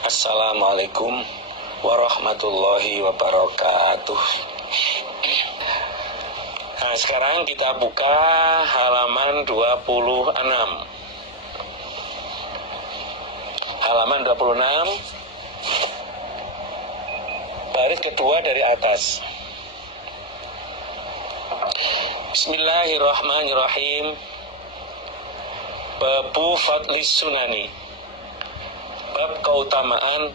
Assalamualaikum warahmatullahi wabarakatuh. Nah, sekarang kita buka halaman 26. Halaman 26, baris kedua dari atas. Bismillahirrahmanirrahim. Babu fadlis sunani, bab keutamaan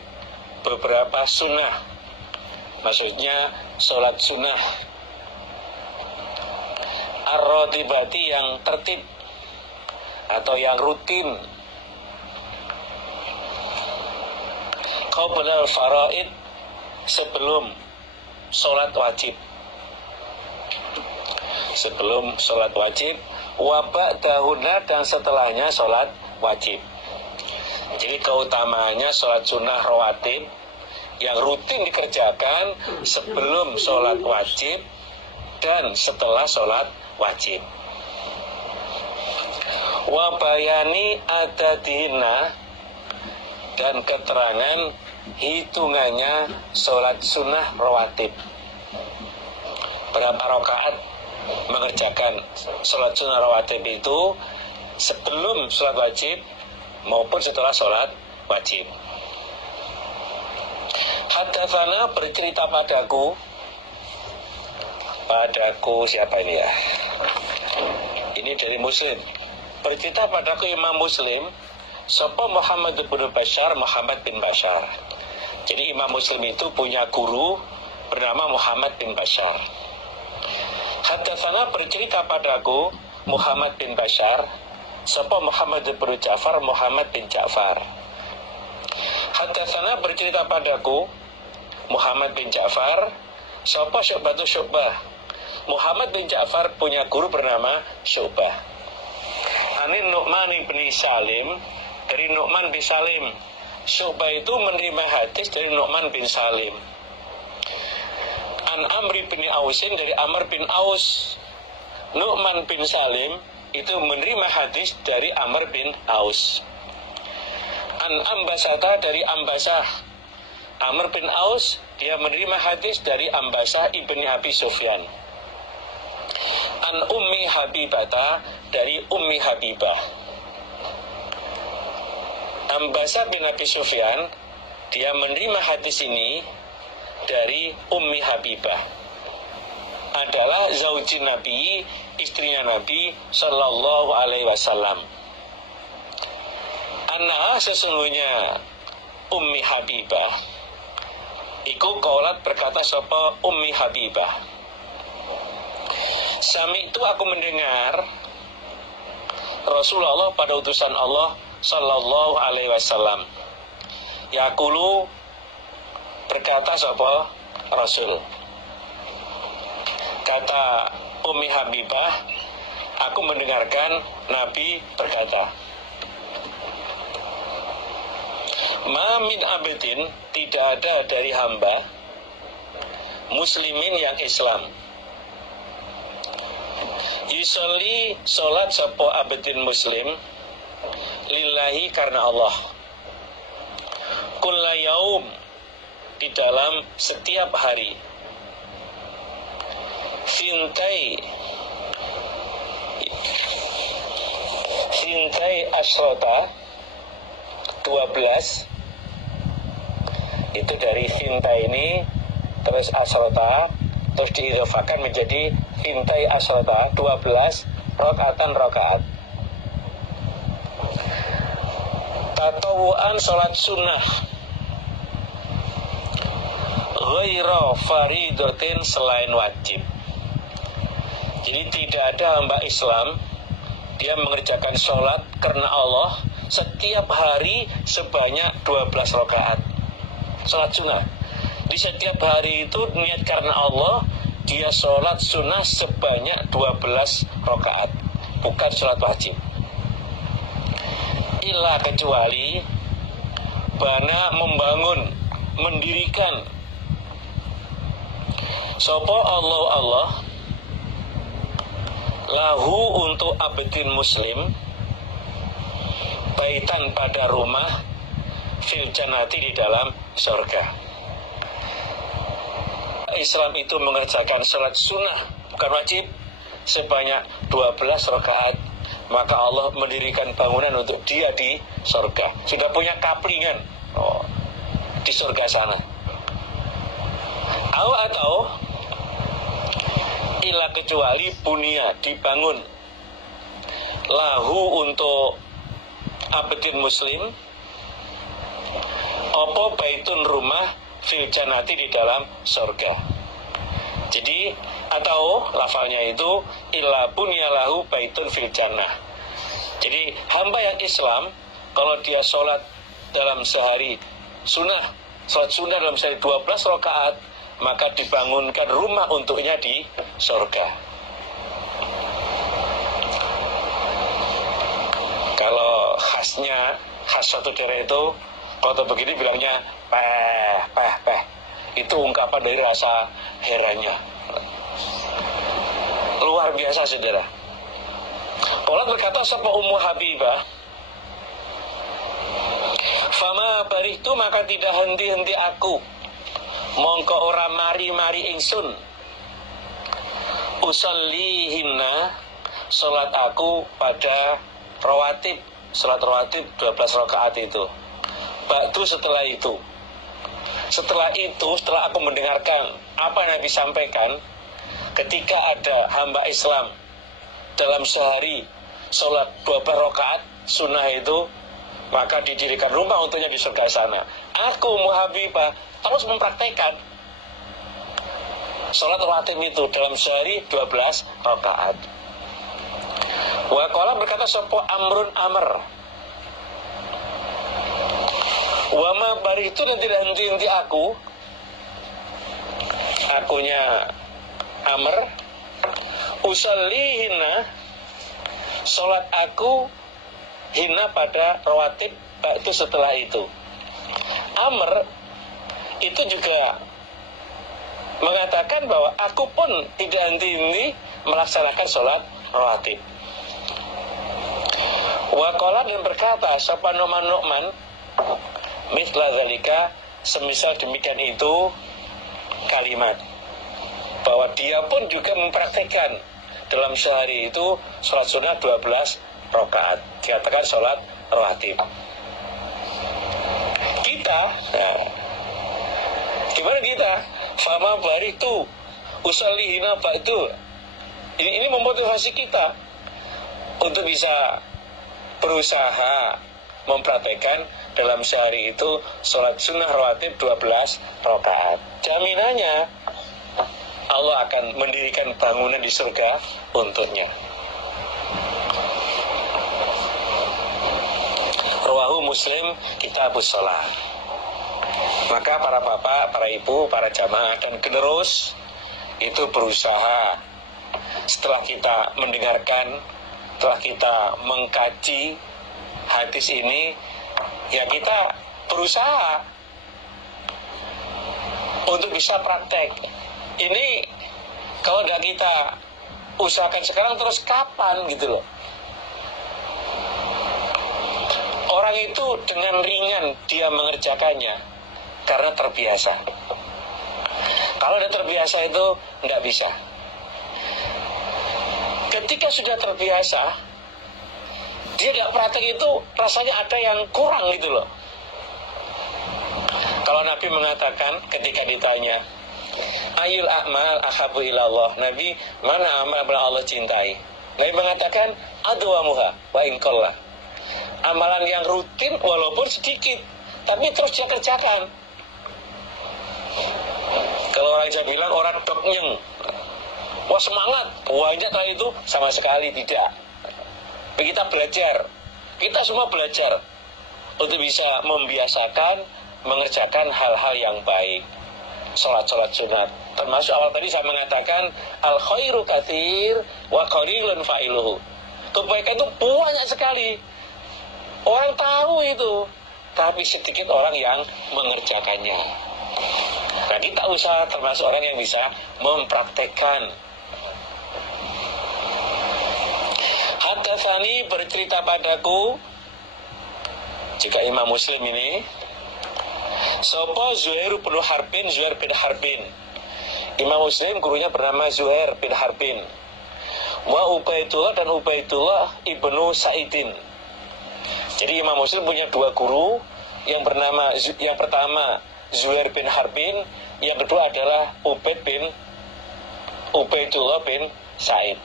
beberapa sunnah, maksudnya sholat sunnah. Ar-ratibati, yang tertib atau yang rutin. Qablal faraid, sebelum sholat wajib. Sebelum sholat wajib, wabak dahuna, dan setelahnya sholat wajib. Jadi keutamaannya sholat sunnah rawatib yang rutin dikerjakan sebelum sholat wajib dan setelah sholat wajib. Wabayani adadihina, dan keterangan hitungannya sholat sunnah rawatib. Berapa rakaat mengerjakan sholat sunnah rawatib itu sebelum sholat wajib maupun setelah sholat wajib. Hadatsana, bercerita padaku siapa ini ya? Ini dari Muslim. Bercerita padaku Imam Muslim, sapa Muhammad bin Bashar, Muhammad bin Bashar. Jadi Imam Muslim itu punya guru bernama Muhammad bin Bashar. Hadatsana, bercerita padaku Muhammad bin Bashar, sapa Muhammad bin Ja'far, Muhammad bin Ja'far. Hadatsana, bercerita padaku Muhammad bin Ja'far, sapa Syu'batu Syu'bah. Muhammad bin Ja'far punya guru bernama Syu'bah. Anin Nu'man bin Salim, dari Nu'man bin Salim. Syu'bah itu menerima hadis dari Nu'man bin Salim. An Amri bin Ausin, dari Amr bin Aus. Nu'man bin Salim itu menerima hadis dari Amr bin Aus. An Ambasata, dari Ambasah. Amr bin Aus, dia menerima hadis dari Ambasah ibni Abi Sufyan. An Ummi Habibata, dari Ummi Habibah. Ambasah bin Abi Sufyan, dia menerima hadis ini dari Ummi Habibah, adalah zaujin Nabi, istrinya Nabi Sallallahu Alaihi Wasallam. Anna, sesungguhnya Ummi Habibah iku qalat, berkata sapa Ummi Habibah, sami itu aku mendengar Rasulullah, pada utusan Allah Sallallahu Alaihi Wasallam, yaqulu, berkata sapa Rasul. Kata Ummi Habibah, aku mendengarkan Nabi berkata, ma min abdin, tidak ada dari hamba muslimin yang Islam, yusolli, sholat sapa abdin muslim, lillahi, karena Allah, kulla yaum, di dalam setiap hari, sintai asrota, 12. Itu dari sinta ini terus asrota, terus diidhofakan menjadi sintai asrota, 12 rakaat. Tatawuan, sholat sunnah, ghaira faridatin, selain wajib. Jadi tidak ada hamba Islam dia mengerjakan sholat karena Allah setiap hari sebanyak 12 rakaat. Sholat sunnah di setiap hari itu niat karena Allah, dia sholat sunnah sebanyak 12 rakaat, bukan sholat wajib. Illa, kecuali bana, membangun, mendirikan sopo Allah lahu, untuk abdin muslim, baitan, pada rumah, fil jannati, di dalam surga. Islam itu mengerjakan sholat sunnah, bukan wajib, sebanyak 12 rakaat, maka Allah mendirikan bangunan untuk dia di surga. Sudah punya kaplingan di surga sana. Atau ila, kecuali bunia, dibangun, lahu, untuk abdin muslim, opo baitun, rumah, fil jannati, di dalam surga. Jadi atau lafalnya itu illa bunya lahu baitun fil jannah. Jadi hamba yang Islam, kalau dia sholat dalam sehari sunnah, sholat sunnah dalam sehari 12 rakaat, maka dibangunkan rumah untuknya di surga. Kalau khas suatu daerah itu, kalau begini bilangnya peh. Itu ungkapan dari rasa herannya. Luar biasa, saudara. Allah berkata, sapa Ummu Habibah, fama barihtu, maka tidak henti-henti aku, mongko ora mari-mari ingsun, usallihinna, salat aku pada rawatib, salat rawatib 12 rakaat itu. Ba'du, setelah itu, setelah aku mendengarkan apa yang Nabi sampaikan, ketika ada hamba Islam dalam sehari sholat 12 rakaat sunnah itu, maka didirikan rumah untuknya di surga sana. Aku Ummu Habibah terus mempraktekkan sholat rawatib itu dalam sehari 12 rakaat. Wa qala, berkata sopo Amrun, Amr, wa ma bari itu, dan tidak henti-henti akunya Amr, usallihina, sholat aku, hina, pada rawatib, itu setelah itu. Amr itu juga mengatakan bahwa aku pun tidak henti-henti melaksanakan sholat rawatib. Waqala, dan berkata sapa Nu'man, mithla dzalika, semisal demikian itu kalimat, bahwa dia pun juga mempraktikkan dalam sehari itu sholat sunnah 12 rakaat, dikatakan sholat rawatib. Kita, gimana kita? Fama baritu usallihina ba'du. Ini memotivasi kita untuk bisa berusaha mempraktikkan dalam sehari itu sholat sunnah rawatib 12 rakaat. Jaminannya Allah akan mendirikan bangunan di surga untuknya. Rawahu Muslim, Kitabus Shalah. Maka para bapak, para ibu, para jamaah dan generus itu berusaha, setelah kita mendengarkan, setelah kita mengkaji hadis ini, ya kita berusaha untuk bisa praktek. Ini kalau tidak kita usahakan sekarang, terus kapan gitu loh. Orang itu dengan ringan dia mengerjakannya karena terbiasa. Kalau tidak terbiasa itu tidak bisa. Ketika sudah terbiasa, dia tidak praktek itu rasanya ada yang kurang gitu loh. Kalau Nabi mengatakan ketika ditanya, ayul a'mal ahabu ilallah, Nabi, mana amal yang Allah cintai? Nabi mengatakan, adwamuha wa inqallah, amalan yang rutin walaupun sedikit, tapi terus dia kerjakan. Kalau orang Jawa bilang orang doknyeng, wah semangat, banyak kali itu, sama sekali tidak. Kita belajar, kita semua belajar untuk bisa membiasakan mengerjakan hal-hal yang baik. Sholat-sholat sunat, termasuk awal tadi saya mengatakan al khairu katsir wa qalilun fa'iluhu. Kebaikan itu banyak sekali, orang tahu itu, tapi sedikit orang yang mengerjakannya. Nah, kita usaha termasuk orang yang bisa mempraktekkan. Hadatsani, bercerita padaku, jika Imam Muslim ini Sopo Zuhair bin Harbin, Zuhair bin Harbin. Imam Muslim gurunya bernama Zuhair bin Harbin. Wa Ubaidullah dan Ubaidullah ibnu Sa'idin. Jadi Imam Muslim punya dua guru, yang pertama Zuhair bin Harbin, yang kedua adalah Ubaidullah bin Sa'id.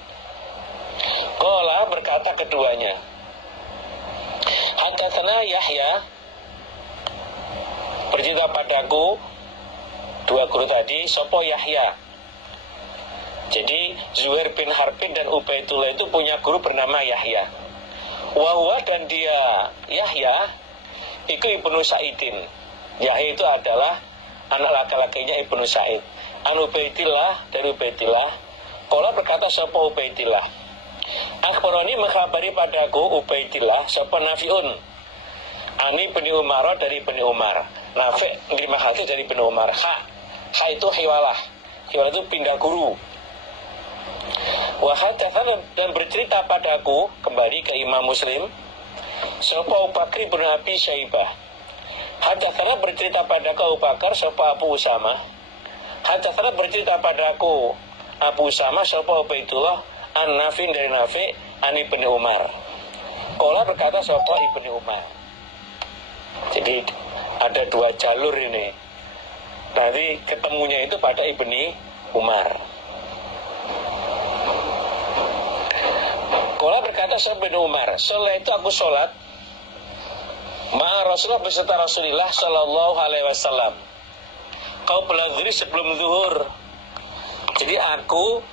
Qala berkata keduanya, Hadatsana Yahya, bercerita padaku, dua guru tadi, sopo Yahya. Jadi Zuhair bin Harbin dan Ubaidullah itu punya guru bernama Yahya. Wahwa dan dia Yahya itu ibnu Sa'idin. Yahya itu adalah anak laki-lakinya ibnu Sa'id. An Ubaidillah dari Ubaidillah. Qala berkata sopo Ubaidillah, akhbaroni mengkhabari padaku Ubaidillah sopo Nafi'un ani bin Umar dari bin Umar. Nafi' nerima hadis dari bin Umar. Ha itu hiwalah itu pindah guru. Wahadatsana dan bercerita padaku, kembali ke Imam Muslim, sapa Abu Bakar bin Abi Syaibah. Hadatsana bercerita padaku Abu Bakar sapa Abu Usama. Hadatsana bercerita padaku Abu Usama sapa Ubaidullah an Nafi dari Nafi an Ibnu Umar. Qala berkata sapa Ibnu Umar. Jadi ada dua jalur ini. Nanti ketemunya itu pada Ibnu Umar. Qala berkata sapa Ibnu Umar, "Sholat itu aku sholat ma Rasulullah beserta Rasulullah sallallahu alaihi wasallam. Kau belajar sebelum zuhur. Jadi aku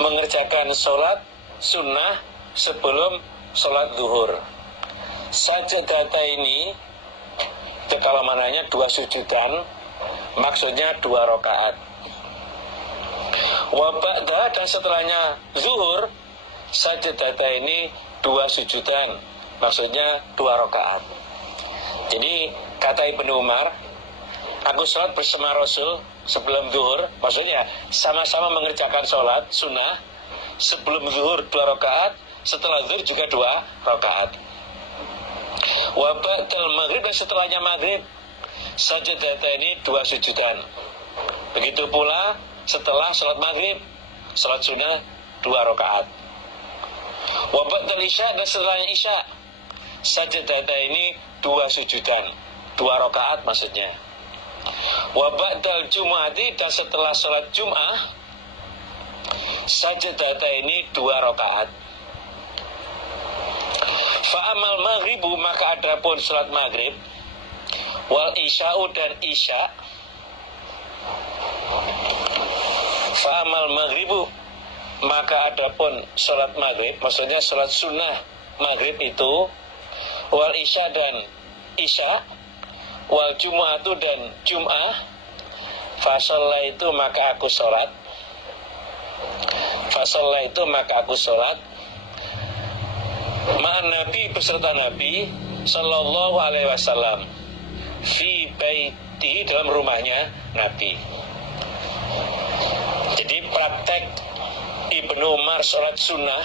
mengerjakan sholat sunnah sebelum sholat zuhur. Sajadah ini itu kalau mananya dua sujudan, maksudnya 2 rakaat. Wa ba'da dan setelahnya zuhur, sajadah ini 2 sujudan, maksudnya 2 rakaat. Jadi kata Ibnu Umar, aku sholat bersama Rasul sebelum zuhur, maksudnya sama-sama mengerjakan sholat sunnah sebelum zuhur 2 rakaat, setelah zuhur juga 2 rakaat. Wa ba'dal maghrib dan setelahnya maghrib, sajadah ini 2 sujudan. Begitu pula setelah sholat maghrib, sholat sunnah 2 rakaat. Wa ba'dal isya dan setelahnya isya, sajadah ini 2 sujudan, 2 rakaat maksudnya. Wa ba'dal jum'ati dan setelah sholat Jum'ah, sajadah ini 2 rakaat. Fa'amal maghribu maka adapun sholat maghrib, wal isya'u dan isya. Fa'amal maghribu maka adapun sholat maghrib, maksudnya sholat sunnah maghrib itu, wal isya dan isya, wal jum'atu dan jum'ah, fasolah itu maka aku sholat, fasolah itu maka aku sholat, ma'an Nabi beserta Nabi sallallahu alaihi wasallam, fi baiti dalam rumahnya Nabi. Jadi praktek Ibnu Umar sholat sunnah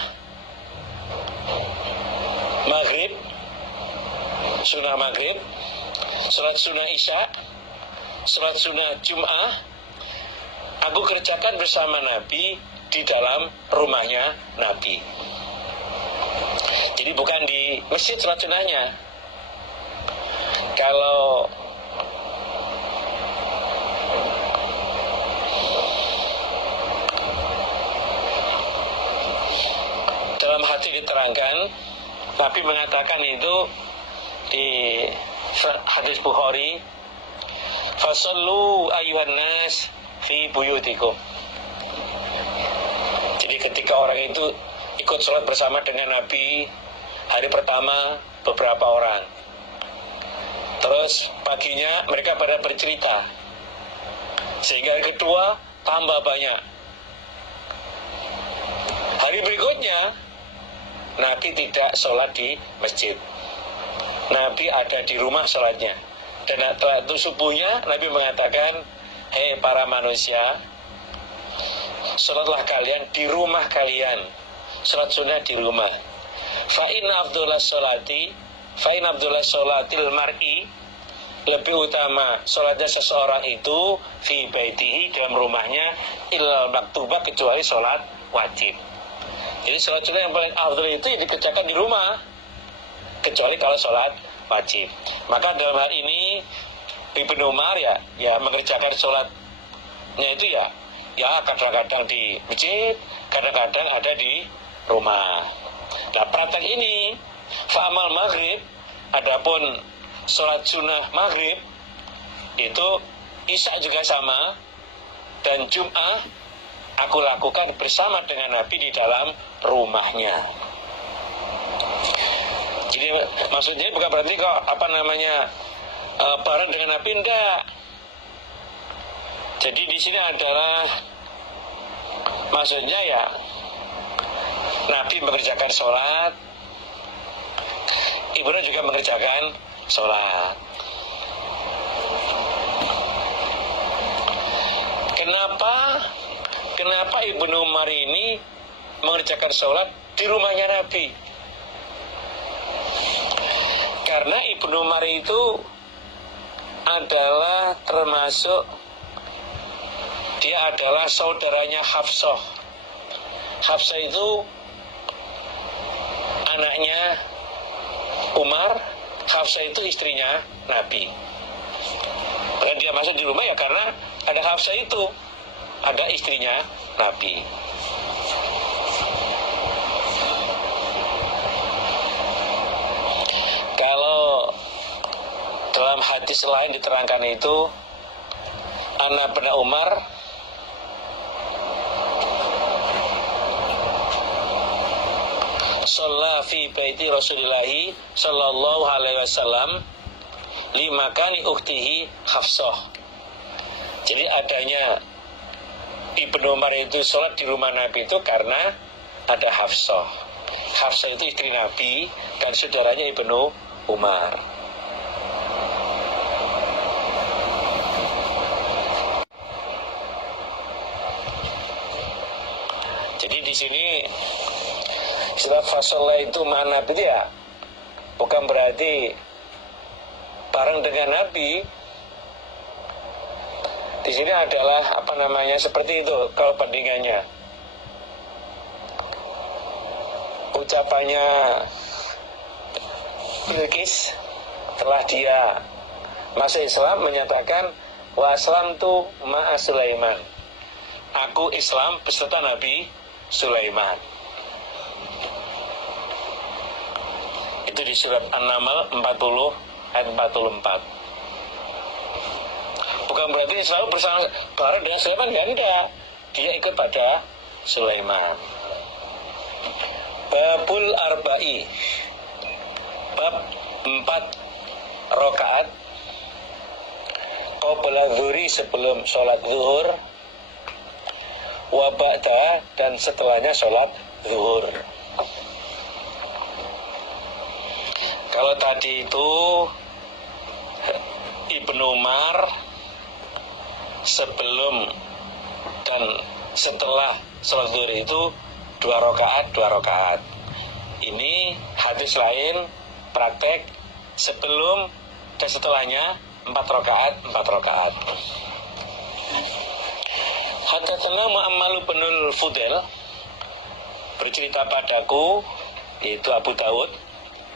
maghrib, sunnah maghrib, sholat sunnah isya, sholat sunnah Jum'ah, aku kerjakan bersama Nabi di dalam rumahnya Nabi. Jadi bukan di masjid sholat sunnahnya. Kalau dalam hadis diterangkan, Nabi mengatakan itu di hadis Bukhari, fasallu ayyuhan nas fi buyutikum. Jadi ketika orang itu ikut sholat bersama dengan Nabi, hari pertama beberapa orang, terus paginya mereka pada bercerita, sehingga hari kedua tambah banyak. Hari berikutnya Nabi tidak sholat di masjid, Nabi ada di rumah sholatnya. Dan setelah itu subuhnya Nabi mengatakan, hei para manusia, sholatlah kalian di rumah kalian, sholat sunnah di rumah. Fa'in abdullah sholatil mar'i lebih utama sholatnya seseorang itu fi baitihi, dalam rumahnya, illal maktubah, kecuali sholat wajib. Jadi sholat sunnah yang paling afdal itu yang dikerjakan di rumah, kecuali kalau sholat wajib. Maka dalam hal ini Ibnu Umar ya mengerjakan sholatnya itu ya kadang-kadang di masjid, kadang-kadang ada di rumah. Nah, praktek ini fa'amal maghrib, adapun sholat sunnah maghrib itu isya juga sama, dan Jum'ah aku lakukan bersama dengan Nabi di dalam rumahnya. Jadi maksudnya bukan berarti kok bareng dengan Nabi, enggak. Jadi di sini adalah maksudnya ya Nabi mengerjakan sholat, Ibnu juga mengerjakan sholat. Kenapa Ibnu Umar ini mengerjakan sholat di rumahnya Nabi? Karena Ibnu Umar itu adalah dia adalah saudaranya Hafsah. Hafsah itu anaknya Umar, Hafsah itu istrinya Nabi. Dan dia masuk di rumah ya karena ada Hafsah itu, ada istrinya Nabi. Kalau dalam hadis lain diterangkan itu, anak bin Umar shalla fi baiti Rasulillahi sallallahu alaihi wasallam limakani ukhtihi Hafsah. Jadi adanya Ibnu Umar itu sholat di rumah Nabi itu karena ada Hafsah. Hafsah itu istri Nabi dan saudaranya Ibnu Umar. Jadi di sini istilah fasolah itu mana itu ya bukan berarti bareng dengan Nabi. Di sini adalah seperti itu kalau bandingannya. Ucapannya Bilqis setelah dia masuk Islam menyatakan wa aslamtu ma'a Sulaiman. Aku Islam beserta Nabi Sulaiman. Itu di surat An-Naml 40 ayat 44. Bukan berarti selalu bersama bareng dengan Sulaiman, enggak. Dia ikut pada Sulaiman. Babul Arba'i, bab 4 rakaat qabla zuhri, sebelum sholat zuhur, wa ba'da, dan setelahnya sholat zuhur. Kalau tadi itu Ibnu Umar sebelum dan setelah sholat zuhur itu 2 rakaat. Ini hadis lain praktek sebelum dan setelahnya 4 rakaat. Hadatsana Mu'ammal bin Fudail, bercerita padaku, yaitu Abu Dawud,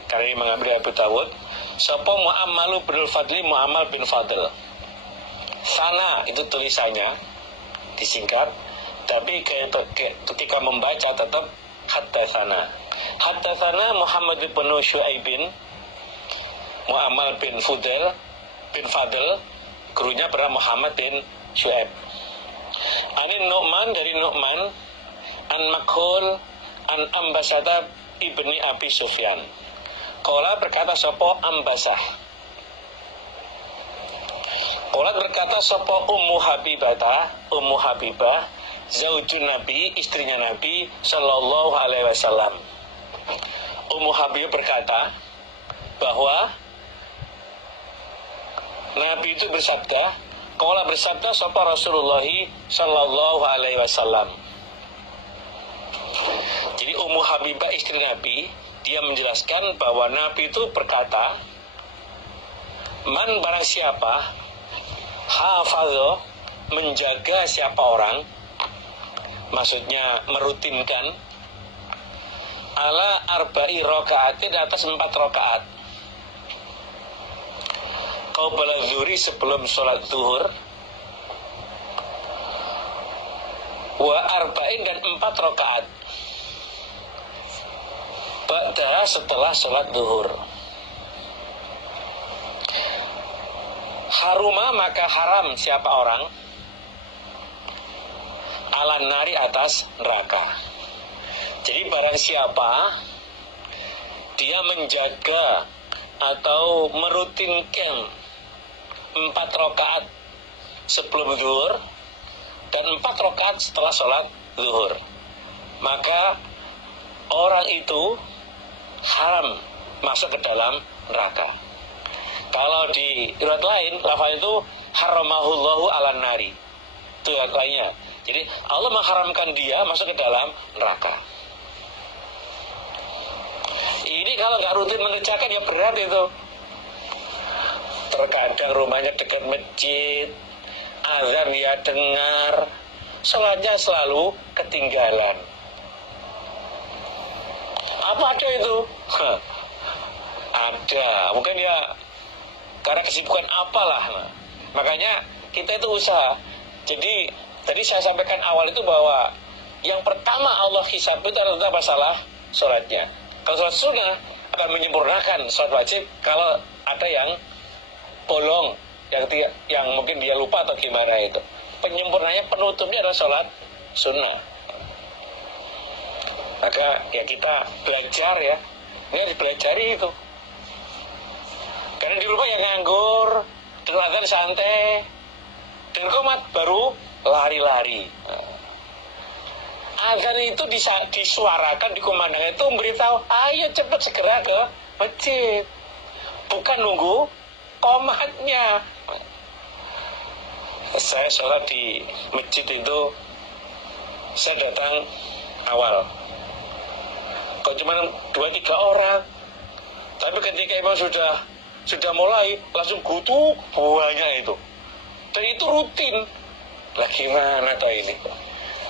karena ini mengambil Abu Dawud, sapa Mu'ammal bin Fadli, Mu'ammal bin Fadl. Sana itu tulisannya disingkat, tapi ketika membaca tetap haddatsana. Haddatsana Muhammad bin Syuaibin, Mu'ammal bin Fadl, gurunya bernama Muhammad bin Syuaib. Anin Nu'man, dari Nu'man, an Makhul, an Ambasada ibni Abi Sufyan. Qala, berkata sapa Ambasah. Qala, berkata sapa Ummu Habibah, zaujun Nabi, istrinya Nabi sallallahu alaihi wasallam. Ummu Habibah berkata bahwa Nabi itu bersabda, qala, bersabda sapa Rasulullah sallallahu alaihi wasallam. Jadi Ummu Habibah istri Nabi, dia menjelaskan bahwa Nabi itu berkata Man barang siapa, hafadho menjaga siapa orang, maksudnya merutinkan, ala arba'i rokaatin atas 4 rokaat. Qabla zuhri sebelum sholat zuhur, wa arba'in dan 4 rokaat ba'da setelah sholat zuhur. Haruma maka haram siapa orang, alan nari atas neraka. Jadi barang siapa dia menjaga atau merutinkan 4 rakaat sebelum zuhur dan 4 rakaat setelah sholat zuhur, maka orang itu haram masuk ke dalam neraka. Kalau di riwayat lain, lafaz itu haramahullahu alan nari. Itu riwayat lainnya. Jadi Allah mengharamkan dia masuk ke dalam neraka. Ini kalau nggak rutin mengerjakan ya berat itu. Terkadang rumahnya dekat masjid, azan dia dengar, sholatnya selalu ketinggalan. Apa ada itu? Ada, mungkin ya karena kesibukan apalah. Makanya kita itu usaha. Jadi tadi saya sampaikan awal itu bahwa yang pertama Allah hisab itu adalah masalah sholatnya. Kalau sholat sunnah akan menyempurnakan sholat wajib. Kalau ada yang bolong, yang mungkin dia lupa atau gimana itu, penyempurnanya, penutupnya adalah sholat sunnah. Maka ya kita belajar ya, ini dipelajari itu. Karena di rumah yang nganggur, dengarkan santai, dan komat baru lari-lari. Azan itu disuarakan, dikumandangkan itu memberitahu, ayo cepat segera ke masjid, bukan nunggu komatnya. Saya sholat di masjid itu, saya datang awal, kok cuma 2-3 orang, tapi ketika imam sudah mulai langsung gutuk banyak itu, dan itu rutin. Lah gimana toh ini?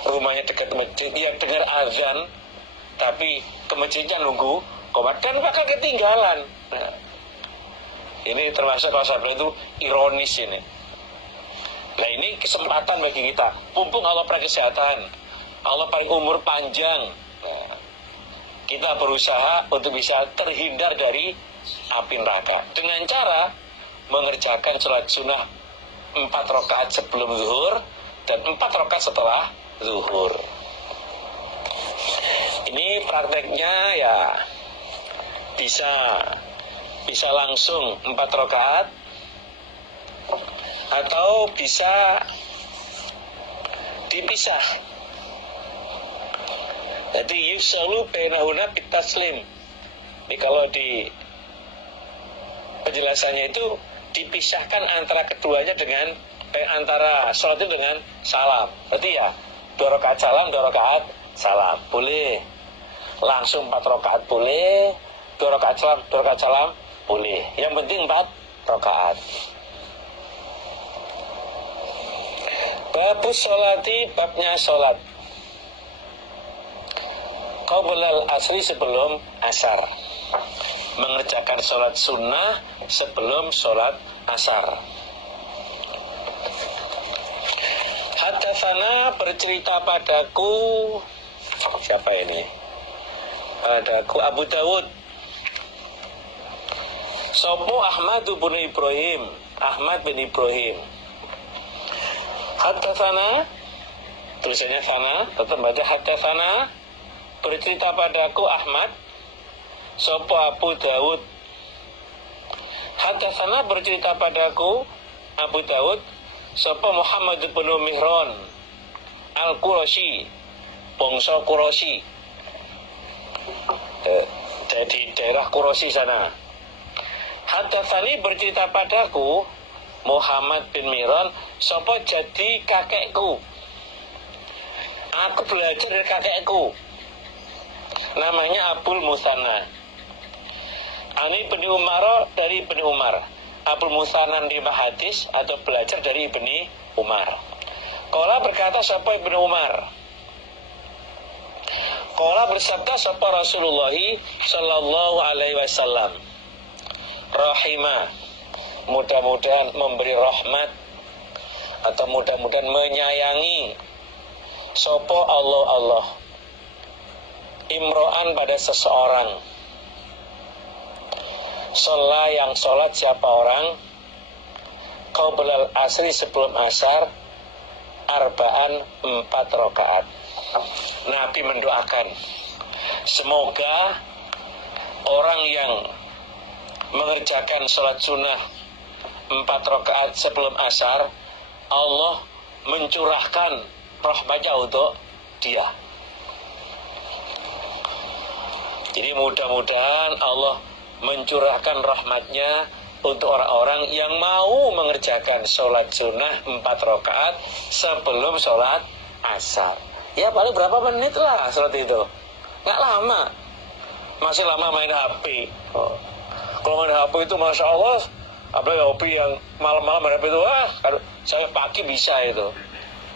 Rumahnya dekat masjid, dia dengar azan, tapi ke masjidnya nunggu komat dan bakal ketinggalan. Nah, ini termasuk bahasa itu ironis ini. Nah ini kesempatan bagi kita. Mumpung Allah beri kesehatan, Allah beri umur panjang. Nah, kita berusaha untuk bisa terhindar dari api neraka dengan cara mengerjakan sholat sunnah 4 rakaat sebelum zuhur dan 4 rakaat setelah zuhur. Ini prakteknya ya bisa langsung 4 rakaat atau bisa dipisah. Jadi yusalu bainahuna bitaslim. Ini kalau di penjelasannya itu dipisahkan antara keduanya dengan antara sholat itu dengan salam. Berarti ya 2 rakaat salam, 2 rakaat salam. Boleh. Langsung 4 rakaat boleh. 2 rakaat salam, 2 rakaat salam boleh. Yang penting 4 rakaat. Babus sholati, babnya sholat. Qablal asri, sebelum asar. Mengerjakan sholat sunnah sebelum sholat asar. Hadatsana, bercerita padaku, siapa ini? Padaku Abu Dawud. Sopo Ahmad bin Ibrahim, Ahmad bin Ibrahim. Hadatsana, tulisannya sana, tetap baca hadatsana. Bercerita padaku Ahmad, sopo Abu Dawud. Hadatsana, bercerita padaku Abu Dawud, sopo Muhammad bin Mihran Al-Qurashi, bangsa Quraisy, jadi daerah Quraisy sana. Hadatsani, bercerita padaku Muhammad bin Mihran, sopo jadi kakekku. Aku belajar dari kakekku, namanya Abul Musanna. Ani bin Umar, dari bin Umar. Abul Muthanan lima hadis atau belajar dari Ibni Umar. Qala berkata sapa Ibnu Umar. Qala bersabda sapa Rasulullah sallallahu alaihi wasallam. Rahimah, mudah-mudahan memberi rahmat atau mudah-mudahan menyayangi sapa Allah imro'an pada seseorang. Sholat yang sholat siapa orang qablal asri sebelum asar arba'an 4 rakaat. Nabi mendoakan semoga orang yang mengerjakan sholat sunnah 4 rakaat sebelum asar, Allah mencurahkan rahmatnya untuk dia. Jadi mudah-mudahan Allah mencurahkan rahmatnya untuk orang-orang yang mau mengerjakan sholat sunnah 4 rakaat sebelum sholat asar. Ya paling berapa menit lah sholat itu, nggak lama. Masih lama main HP. Kalau main HP itu Masya Allah, apalagi HP yang malam-malam main HP itu, saya pagi bisa itu.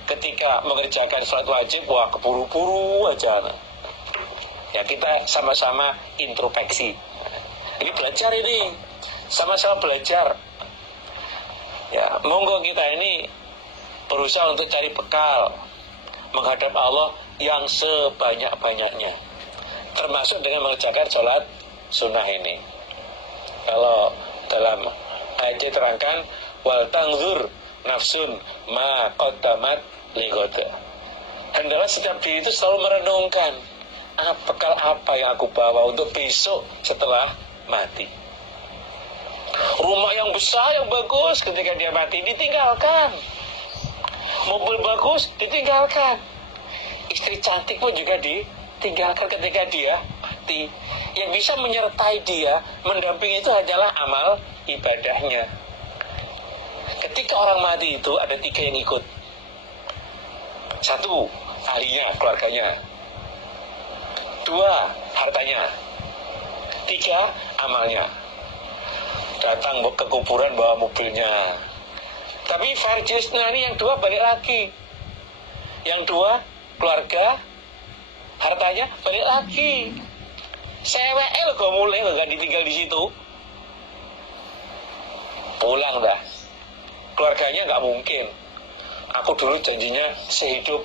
Ketika mengerjakan sholat wajib, wah keburu-buru aja. Ya kita sama-sama introspeksi. Ini belajar ini, sama-sama belajar. Ya monggo kita ini berusaha untuk cari bekal menghadap Allah yang sebanyak-banyaknya, termasuk dengan mengerjakan sholat sunnah ini. Kalau dalam ayat terangkan wal tangzur nafsun ma qaddamat lighad. Hendaklah setiap diri itu selalu merenungkan bekal apa yang aku bawa untuk besok setelah mati. Rumah yang besar yang bagus ketika dia mati ditinggalkan. Mobil bagus ditinggalkan. Istri cantik pun juga ditinggalkan ketika dia mati. Yang bisa menyertai dia, mendampingi itu adalah amal ibadahnya. Ketika orang mati itu ada 3 yang ikut. 1, ahlinya, keluarganya. 2, hartanya. 3, amalnya. Datang ke kuburan bawa mobilnya. Tapi Farjisna ini yang 2 balik lagi. Yang 2, keluarga, hartanya balik lagi. Sewel kok mulai gak ditinggal di situ. Pulang dah. Keluarganya gak mungkin. Aku dulu janjinya sehidup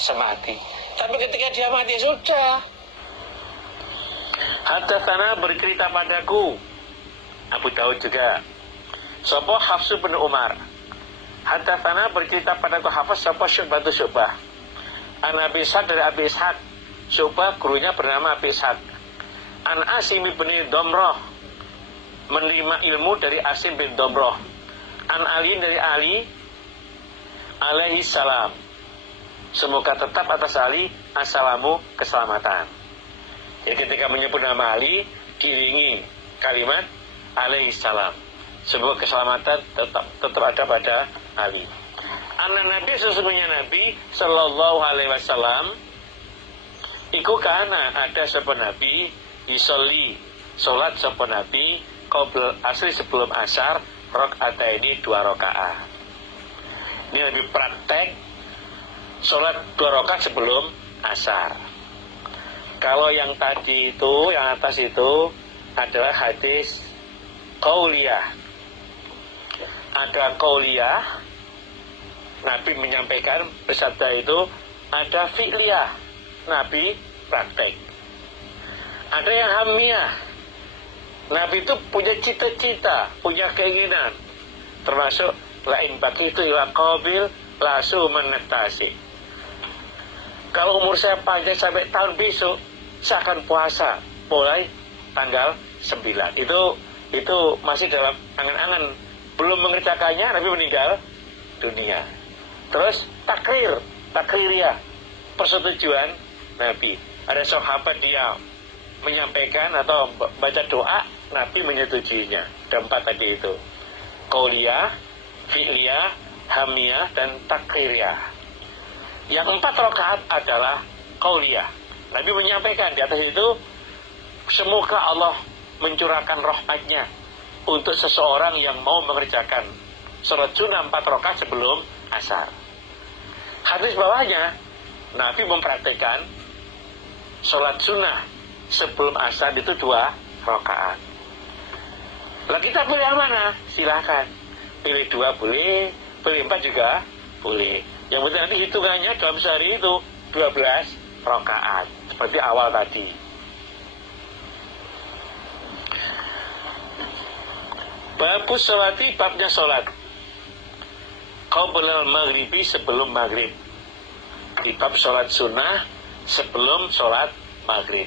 semati. Tapi ketika dia mati sudah. Hadatsana bercerita padaku Abu Daud juga sapa Hafs bin Umar. Hadatsana bercerita padaku Hafs sapa Syu'bah Syu'bah. An Abi Ishaq dari Abi Ishaq. Syu'bah gurunya bernama Abi Ishaq. An Asim bin Domroh, menerima ilmu dari Asim bin Domroh. An Ali dari Ali alaihi salam. Semoga tetap atas Ali assalamu keselamatan. Jadi ketika menyebut nama Ali diiringi kalimat alaihi salam. Semoga keselamatan tetap ada pada Ali. Anak Nabi sesungguhnya Nabi sallallahu alaihi wasallam iku kana ada sebuah Nabi isolli sholat sebuah Nabi qabl asri sebelum asar ini 2 rakaat. Ini lebih praktek sholat 2 rakaat sebelum asar. Kalau yang tadi itu, yang atas itu adalah hadis qauliyah. Ada qauliyah, Nabi menyampaikan bersabda itu. Ada fi'liyah, Nabi praktek. Ada yang hamiyah, Nabi itu punya cita-cita, punya keinginan. Termasuk lain bagi itu ila qabil lasu menetasi. Kalau umur saya panjang sampai tahun besok, saya akan puasa mulai tanggal 9. Itu masih dalam angan-angan, belum mengerjakannya, Nabi meninggal dunia. Terus takririah, persetujuan Nabi. Ada sahabat dia menyampaikan atau baca doa, Nabi menyetujuinya. Ada 4 tadi itu. Qauliyah, fi'liyah, hamiyah, dan takririah. Yang 4 rakaat adalah qauliyah. Nabi menyampaikan di atas itu, semoga Allah mencurahkan rahmatnya untuk seseorang yang mau mengerjakan sholat sunnah 4 rakaat sebelum asar. Hadis bawahnya, Nabi mempraktikkan sholat sunnah sebelum asar itu 2 rakaat. Lah kita pilih yang mana? Silahkan. Pilih 2 boleh, pilih 4 juga boleh. Yang penting nanti hitungannya dalam sehari itu 12 rakaat. Seperti awal tadi. Babus sholati, babnya sholat. Qoblal maghribi, sebelum maghrib. Di bab sholat sunnah sebelum sholat maghrib.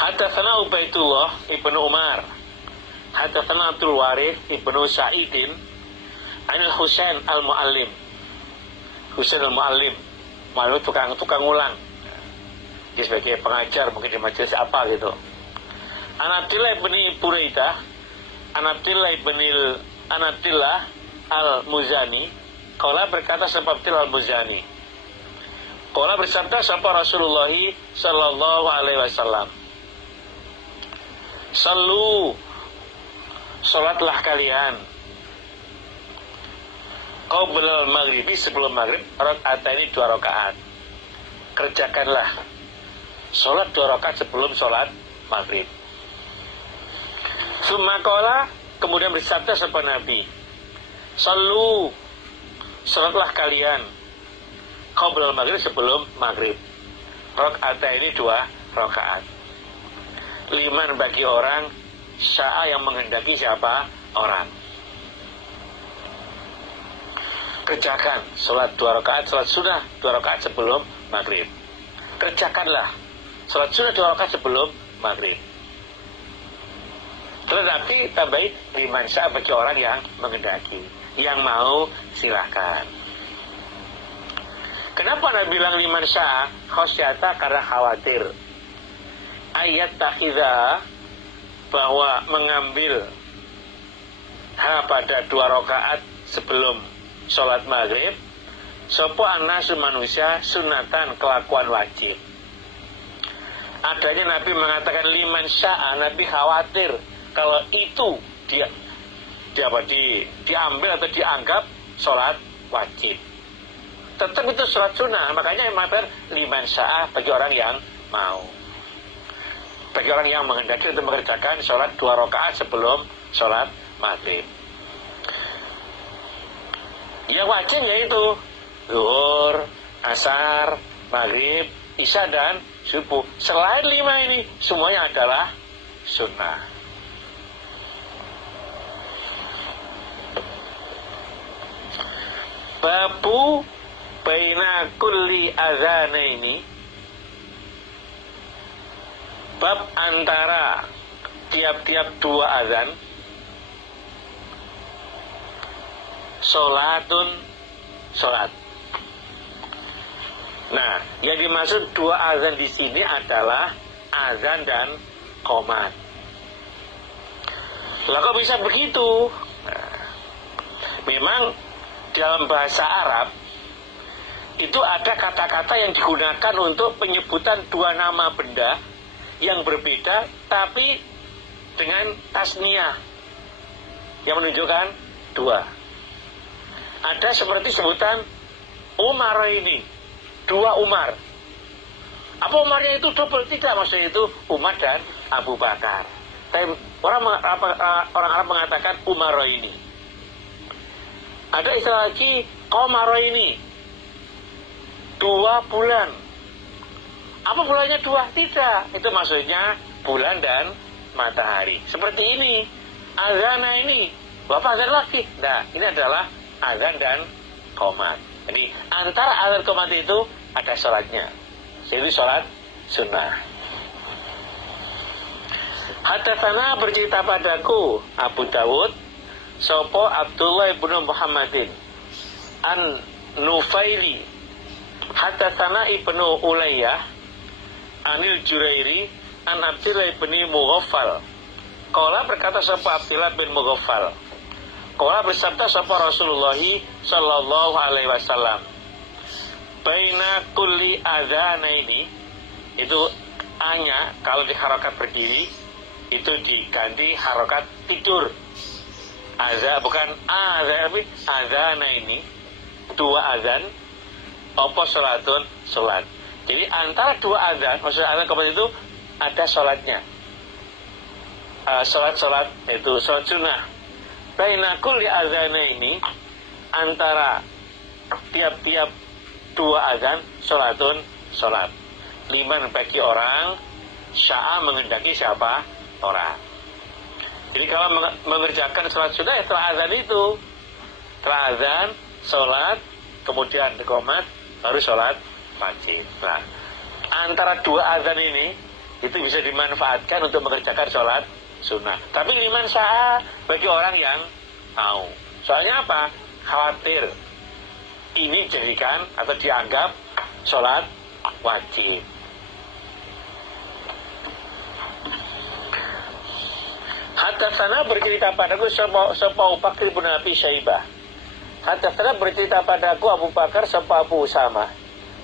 Hadatsana Ubaidullah ibnu Umar, hadatsana Abdul Warith ibnu Sa'idin, anil Husain al-Muallim. Husain al-Muallim, malu tukang ulang. Dia sebagai pengajar mungkin di majelis apa gitu. An Abdillah bin Buraidah, An Abdillah al-Muzani, qala berkata sebab Abdillah al-Muzani. Qala bersabda sapa Rasulullah sallallahu alaihi wasallam. Sallu, salatlah kalian. Qoblal maghribi, sebelum maghrib, rakaat ini 2 rakaat. Kerjakanlah salat 2 rakaat sebelum salat maghrib. Summa qala, kemudian bersabda sapa Nabi, sallu, salatlah kalian qoblal maghrib, sebelum maghrib, rakaat ini 2 rakaat. Liman, bagi orang sya'a, yang menghendaki siapa orang. Kerjakan salat 2 rakaat, salat sunnah 2 rakaat sebelum maghrib. Kerjakanlah salat sunnah 2 rakaat sebelum maghrib. Tetapi tambahin liman sya'a, bagi orang yang menghendaki. Yang mau silahkan. Kenapa Nabi bilang liman sya'a? Khosyata, karena khawatir ayat takhidha, bahwa mengambil pada 2 rakaat sebelum sholat maghrib sopo anasu, manusia, sunatan, kelakuan wajib. Adanya Nabi mengatakan liman sya'a, Nabi khawatir kalau itu diambil atau dianggap sholat wajib. Tetap itu sholat sunnah. Makanya yang mengatakan liman sya'a, bagi orang yang mau, bagi orang yang menghendaki untuk mengerjakan sholat 2 rakaat sebelum sholat maghrib. Yang wajib yaitu zuhur, asar, maghrib, isya, dan subuh. Selain 5 ini semuanya adalah sunnah. Babu baina kulli adzanaini, bab antara tiap-tiap 2 azan, sholatun, sholat. Nah, yang dimaksud 2 azan di sini adalah azan dan qomat. Lah kok bisa begitu? Nah, memang dalam bahasa Arab itu ada kata-kata yang digunakan untuk penyebutan 2 nama benda yang berbeda tapi dengan tasniyah yang menunjukkan 2. Ada seperti sebutan Umar ini, 2 Umar. Apa Umarnya itu double? Tidak, maksudnya itu Umar dan Abu Bakar. Tapi orang Arab mengatakan Umar ini. Ada istilah lagi Qamar ini, 2 bulan. Apa bulannya 2? Tidak, itu maksudnya bulan dan matahari. Seperti ini azana ini, Bapak azan lagi. Nah, ini adalah azan dan qomat. Jadi antara azan qomat itu ada sholatnya, yaitu sholat sunnah. Hadatsana, bercerita padaku Abu Dawud sopo Abdullah ibnu Muhammadin an Nufaili, hadatsana ibnu Ulayyah anil Jurairi an Abdillah ibni Mughaffal. Qala, berkata sapa Abdillah bin Mughaffal, qala, bersabda sapa Rasulullah sallallahu alaihi wasallam, baina kulli adzanaini, itu hanya kalau diharakat berdiri, itu diganti harokat tidur. Azan bukan azan, tapi azana ini dua azan, apa sholatun sholat. Jadi antara dua azan, maksudnya azan kemudian itu ada sholatnya. Sholat itu sholat sunnah. Baina kulli azana ini antara tiap-tiap dua azan sholatun sholat. Liman bagi orang sya'a mengendaki siapa orang. Jadi kalau mengerjakan sholat sunnah ya setelah azan itu, setelah azan sholat kemudian qomat baru sholat wajib. Nah, antara dua azan ini itu bisa dimanfaatkan untuk mengerjakan sholat sunnah. Tapi liman sya'a bagi orang yang mau. Soalnya apa? Khawatir ini dijadikan atau dianggap sholat wajib. Hadatsana bercerita padaku sapa Abu Bakar bin Abi Syaibah. Hadatsana bercerita padaku Abu Bakar sapa Abu Usama.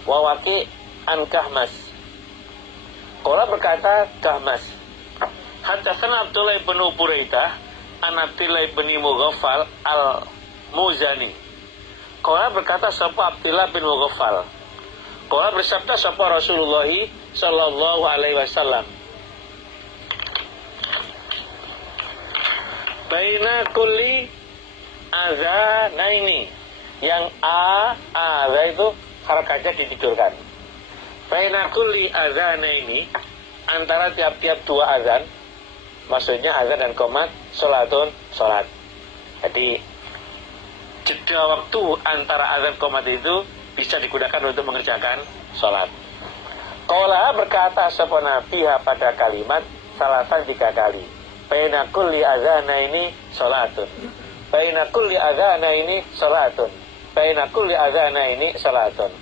Wa Waqi' an Kahmas. Qala berkata Kahmas. Hadatsana Abdullah bin Buraidah an Abdullah bin Mughaffal al-Muzani. Qala berkata sapa Abdullah bin Mughaffal. Qala bersabda sapa Rasulullah sallallahu alaihi wasallam. Baina kulli azanaini, yang azan itu harakatnya ditidurkan. Baina kulli azanaini, antara tiap-tiap dua azan, maksudnya azan dan qomat, sholatun sholat. Jadi jeda waktu antara azan qomat itu bisa digunakan untuk mengerjakan sholat. Qala berkata sapa Nabi pada kalimat salasan 3 kali. Baina kulli azana ini salatun. Baina kulli azana ini salatun. Baina kulli azana ini salatun.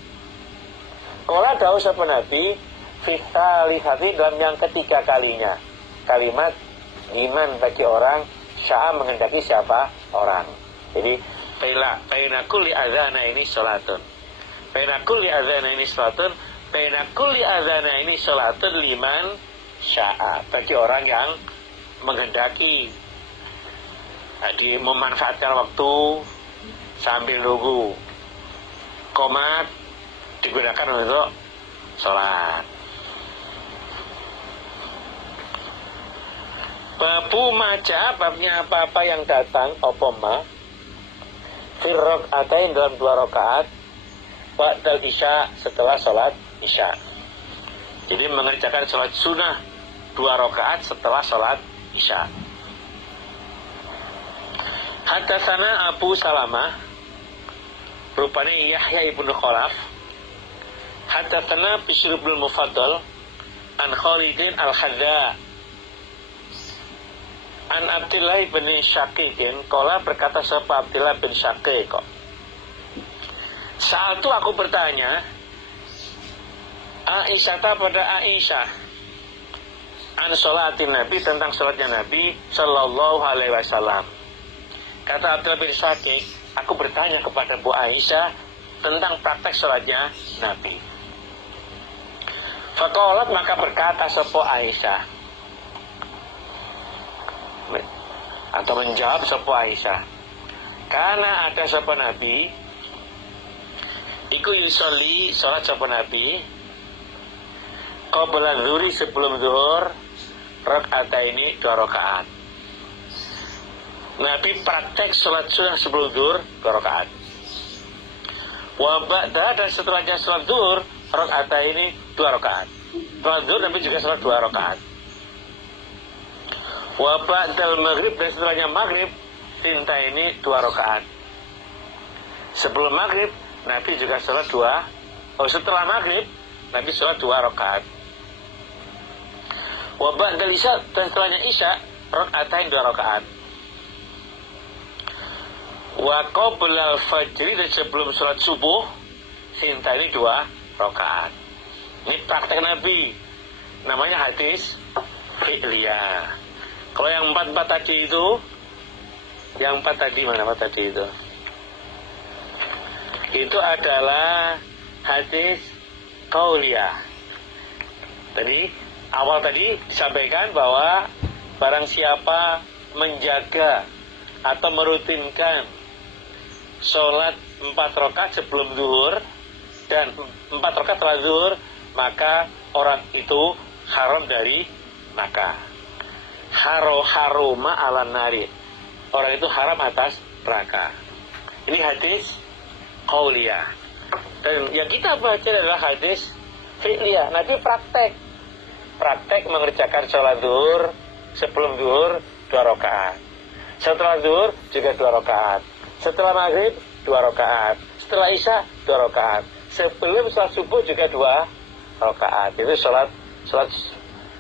Qala dawuh sapa Nabi fi tsalitsati, dalam yang ketiga kalinya. Kalimat liman bagi orang sya'a mengendaki siapa orang. Jadi baina kulli azana ini salatun. Baina kulli azana ini salatun. Baina kulli azana ini salatun liman sya'a, bagi orang yang menghendaki. Jadi memanfaatkan waktu sambil nunggu qomat digunakan untuk sholat. Babu maja, babnya apa-apa yang datang opoma firrok atain dalam 2 rakaat ba'dal isya, setelah sholat isya. Jadi mengerjakan sholat sunnah 2 rakaat setelah sholat isya. Hadatsana Abu Salamah, rupanya Yahya ibnu Khalaf. Hadatsana Bishr bin Mufaddal an Khalidin al-Khadda an Abdullah bin Syaqiqin. Qala berkata sapa Abdullah bin Syaqiq, saat itu aku bertanya Aisyah pada Aisyah an sholatin Nabi, tentang sholatnya Nabi sallallahu alaihi wasallam. Kata Abdullah bin Syaqiq, aku bertanya kepada Bu Aisyah tentang praktek sholatnya Nabi. Faqalat, maka berkata sapa Aisyah, atau menjawab sapa Aisyah, karena ada sapa Nabi iku yusolli, sholat sapa Nabi qabla zuhri, sebelum zuhur, rakaat ini 2 rakaat. Nabi praktek sholat sunnah sebelum zuhur 2 rakaat. Wa ba'da, dan setelahnya sholat zuhur, rakaat ini 2 rakaat. Sholat zuhur Nabi juga sholat 2 rakaat. Wa ba'dal maghrib, dan setelahnya maghrib, tinta ini 2 rakaat. Sebelum maghrib Nabi juga sholat 2. Setelah maghrib Nabi sholat 2 rakaat. Wa ba'dal isya, dan setelahnya isya, rakaatain 2 rakaat. Wa qoblal fajri, dan sebelum sholat subuh, sinta ini 2 rakaat. Ini praktek Nabi, namanya hadis fi'liyah. Kalau yang 4 tadi itu, yang 4 tadi mana 4 tadi itu? Itu adalah hadis qauliyah. Tadi awal tadi disampaikan bahwa barang siapa menjaga atau merutinkan sholat 4 rakaat sebelum zuhur dan 4 rakaat setelah zuhur, maka orang itu haram dari neraka. Haruma ala nari, orang itu haram atas neraka. Ini hadis qauliyah. Dan yang kita baca adalah hadis fi'liyah. Nabi praktek mengerjakan sholat zuhur sebelum zuhur 2 rakaat, setelah zuhur juga 2 rakaat, setelah maghrib 2 rakaat, setelah isya 2 rakaat, sebelum sholat subuh juga 2 rakaat. Itu sholat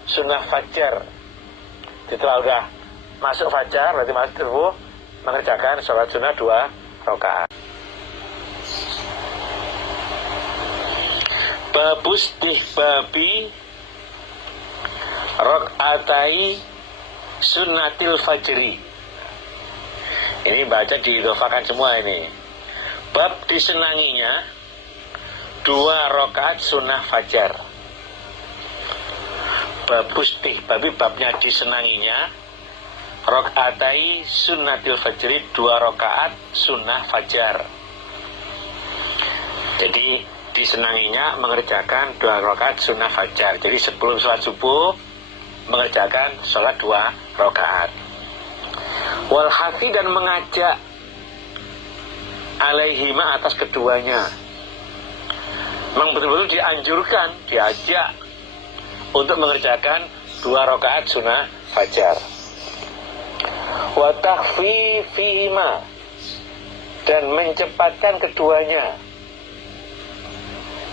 sunnah fajar. Setelah udah masuk fajar, berarti masuk subuh, mengerjakan sholat sunnah 2 rakaat. Babus babi rakaatai sunnatil fajri. Ini baca diidofakan semua ini. Bab disenanginya 2 rakaat sunnah fajar. Babus babi, babnya disenanginya rakaatai sunnatil fajri, 2 rakaat sunnah fajar. Jadi disenanginya mengerjakan 2 rakaat sunnah fajar. Jadi sebelum sholat subuh mengerjakan sholat 2 rakaat. Walhati, dan mengajak alaihima, atas keduanya. Memang betul-betul dianjurkan, diajak untuk mengerjakan 2 rakaat sunnah fajar. Wa tahfi fihima, dan mencepatkan keduanya.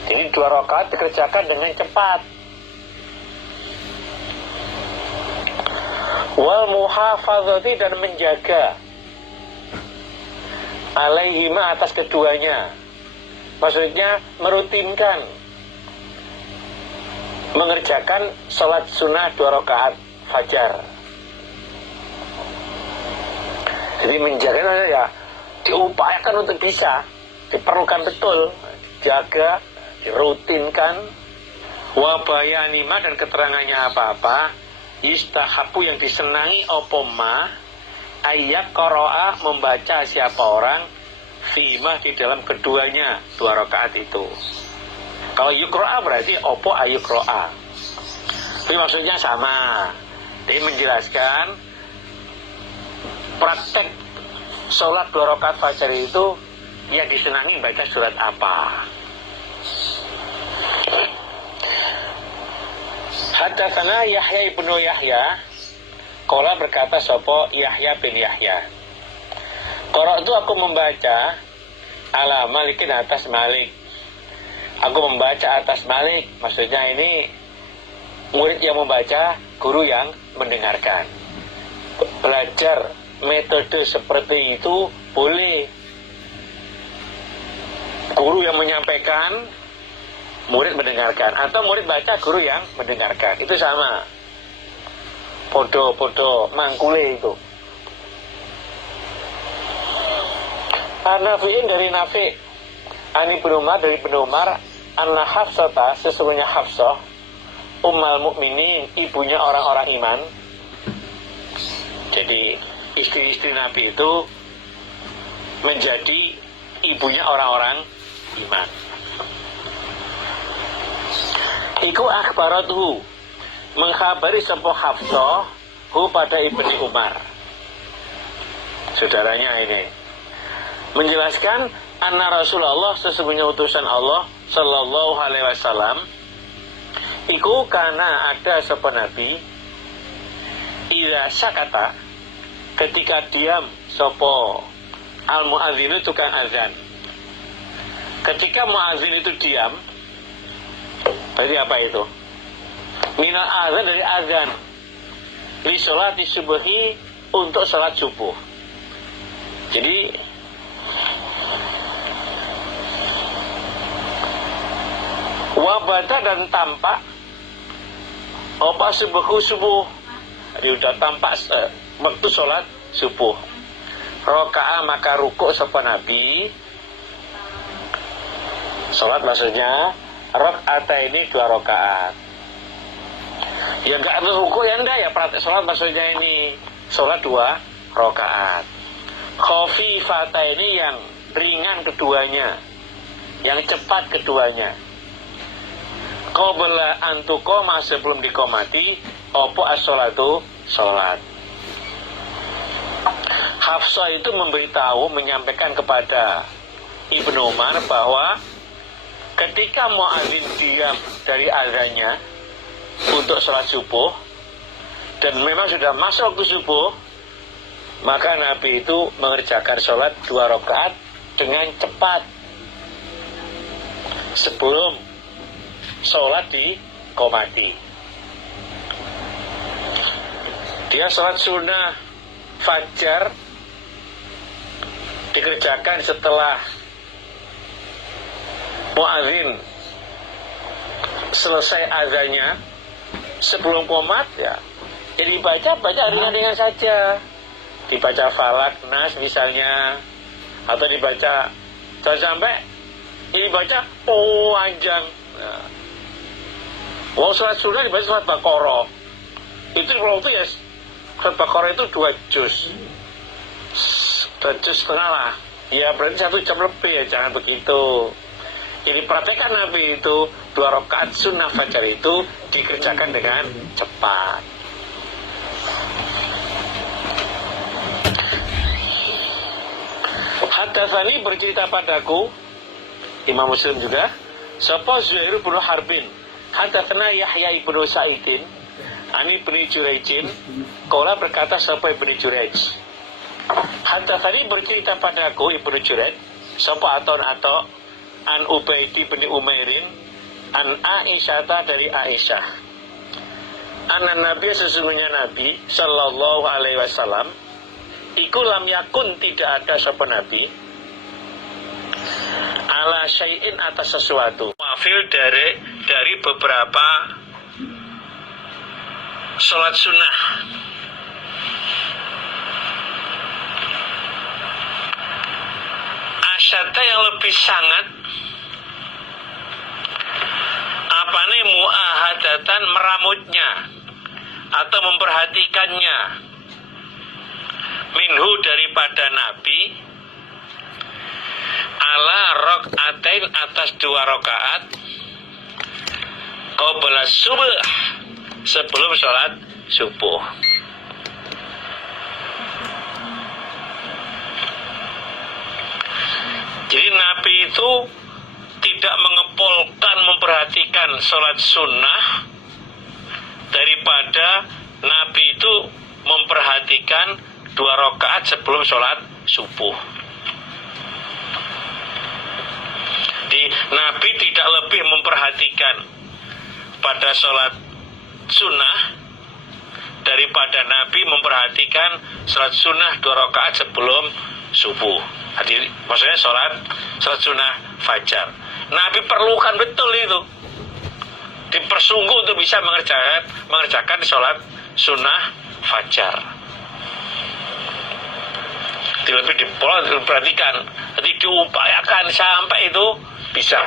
Jadi 2 rakaat dikerjakan dengan cepat. Wal muhafazati, dan menjaga alaihima, atas keduanya. Maksudnya merutinkan mengerjakan sholat sunnah 2 rakaat fajar. Jadi menjaga ya diupayakan untuk bisa, diperlukan betul, jaga, dirutinkan. Wabayanima, dan keterangannya apa-apa, istahabu, yang disenangi opoma, ayat qara'a, membaca siapa orang, fima, di dalam keduanya 2 rakaat itu. Kalau yukro'a berarti opo ayukro'a, tapi maksudnya sama. Dia menjelaskan praktek sholat 2 rakaat fajar itu yang disenangi baca surat apa. Hadatsana Yahya ibnu Yahya, qala, berkata sopo Yahya bin Yahya, qara'tu, aku membaca ala Malikin, atas Malik. Aku membaca atas Malik, maksudnya ini murid yang membaca, guru yang mendengarkan. Belajar metode seperti itu boleh. Guru yang menyampaikan, murid mendengarkan, atau murid baca, guru yang mendengarkan. Itu sama. Podo mangkule itu. An-Nafi'in, dari Nafi', Ani bin Umar, dari bin Umar, anna Hafsata, sesungguhnya Hafsah, Ummul Mukminin, ibunya orang-orang iman. Jadi istri-istri Nabi itu menjadi ibunya orang-orang iman. Iku akhbaratuhu, mengkhabari sepuh Hafsah hu pada Ibni Umar, saudaranya ini, menjelaskan anna Rasulullah, sesungguhnya utusan Allah sallallahu alaihi wasallam, iku kana ada sepuh Nabi, idza sakata, ketika diam sopo al muadzinu, tukang azan. Ketika muadzin itu diam, berarti apa itu? Minal azan, dari azan, li sholati subuhi, untuk sholat subuh. Jadi wabata, dan tampak apa subuh. Jadi udah tampak waktu sholat subuh. Roka'a, maka rukuk sapa Nabi. Sholat maksudnya rakaat ini 2 rakaat. Ya nggak ruku ya enggak, ya praktek sholat maksudnya ini sholat 2 rakaat. Khafifata ini yang ringan keduanya, yang cepat keduanya. Qabla antuqoma, sebelum dikomati, opo as-sholatu, sholat. Hafsah itu memberitahu, menyampaikan kepada Ibnu Umar bahwa ketika muadzin diam dari azannya untuk sholat subuh dan memang sudah masuk waktu subuh, maka Nabi itu mengerjakan sholat 2 rakaat dengan cepat sebelum sholat dikomati. Dia sholat sunnah fajar dikerjakan setelah muadzin selesai azannya, sebelum qomat ya. Jadi baca ringan-ringan saja. Dibaca Falak, Nas misalnya, atau dibaca sampai ini baca panjang. Nah, mau sholat sunnah dibaca sholat Baqarah. Itu kalau itu ya sholat Baqarah itu 2 juz. 2 juz setengah lah. Ya berarti 1 jam lebih ya, jangan begitu. Jadi praktekkan Nabi itu 2 rakaat sunnah fajar itu dikerjakan dengan cepat. Hadatsani bercerita padaku, Imam Muslim juga, sapa Zuhair bin Harbin, hadatsana Yahya ibn Sa'idin, ani bin Jurayjin, qala berkata sapa Ibnu Jurayj. Hadatsani bercerita padaku Ibnu Jurayj, sapa atau an Ubaidi bin Umairin, an Aisyah dari Aisyah. Anan Nabi, sesungguhnya Nabi sallallahu alaihi wasallam, iku lam yakun, tidak ada sapa Nabi, ala syai'in, atas sesuatu, wafil dari beberapa sholat sunnah. Asyata yang lebih sangat apane muahadatan, meramutnya atau memperhatikannya, minhu daripada Nabi, ala rok'atain, atas 2 rakaat, qabla subuh, sebelum sholat subuh. Jadi Nabi itu tidak mengepolkan memperhatikan sholat sunnah daripada Nabi itu memperhatikan 2 rakaat sebelum sholat subuh. Jadi Nabi tidak lebih memperhatikan pada sholat sunnah daripada Nabi memperhatikan sholat sunnah 2 rakaat sebelum subuh. Jadi maksudnya sholat sunnah fajar. Nabi perlukan betul itu, dipersungguh untuk bisa mengerjakan sholat sunnah fajar. Lebih diperhatikan, jadi diupayakan sampai itu bisa.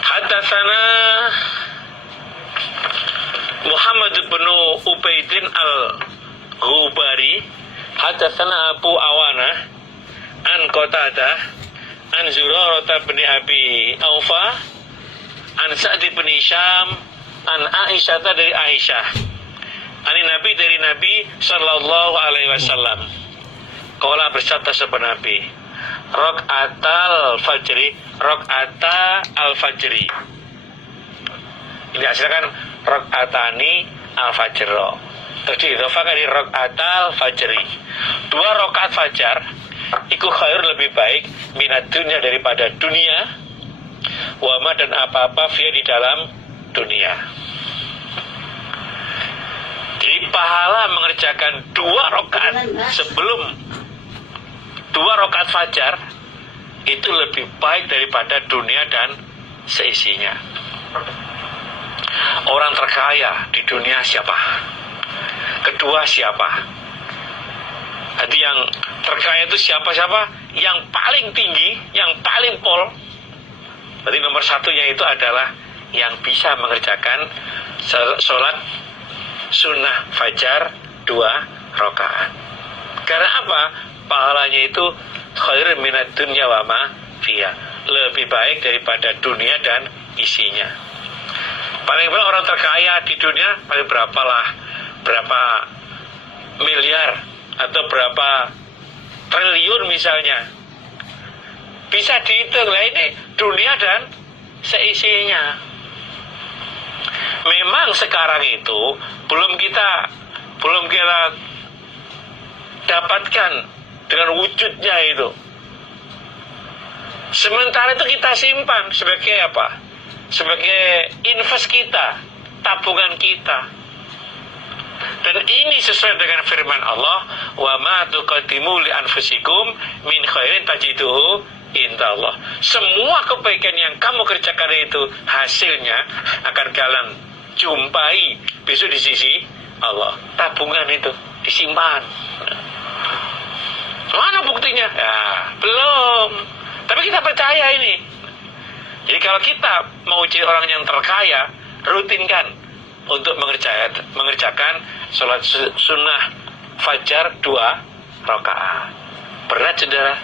Hadatsana Muhammad bin Ubaidin al-Ghubari, hadatsana Abu Awana an Qatadah an Zurarah bin Abi Aufa an Sa'd bin Hisham an Aisyah dari Aisyah, ani Nabi dari Nabi sallallahu alaihi wasallam, qala bersabda sabda Nabi, rakaat al-fajri. Ini hasilkan rakaatani al-fajr. Terus diidhofahkan di rakaat al-fajri. 2 rakaat fajar iku khair, lebih baik, minat dunia, daripada dunia, wama, dan apa-apa via di dalam dunia. Jadi pahala mengerjakan 2 rakaat sebelum 2 rakaat fajar itu lebih baik daripada dunia dan seisinya. Orang terkaya di dunia siapa? Kedua siapa? Jadi yang terkaya itu siapa? Yang paling tinggi, yang paling pol, Berarti nomor satunya itu adalah yang bisa mengerjakan sholat sunnah fajar 2 rakaat. Karena apa? Pahalanya itu khairun minad dunya wa ma fiha, lebih baik daripada dunia dan isinya. Paling banyak orang terkaya di dunia paling berapa miliar atau berapa triliun misalnya, bisa dihitung. Lah ini dunia dan seisinya. Memang sekarang itu belum kita dapatkan dengan wujudnya itu. Sementara itu kita simpan sebagai apa? Sebagai invest kita, tabungan kita. Dan ini sesuai dengan firman Allah, wa ma tuqaddimu li anfusikum min khairin tajiduhu indallah. Semua kebaikan yang kamu kerjakan itu hasilnya akan kalian jumpai besok di sisi Allah. Tabungan itu disimpan. Mana buktinya? Ya, belum. Tapi kita percaya ini. Jadi kalau kita mau jadi orang yang terkaya, rutinkan untuk mengerjakan sholat sunnah fajar 2 rakaat. Berat, saudara.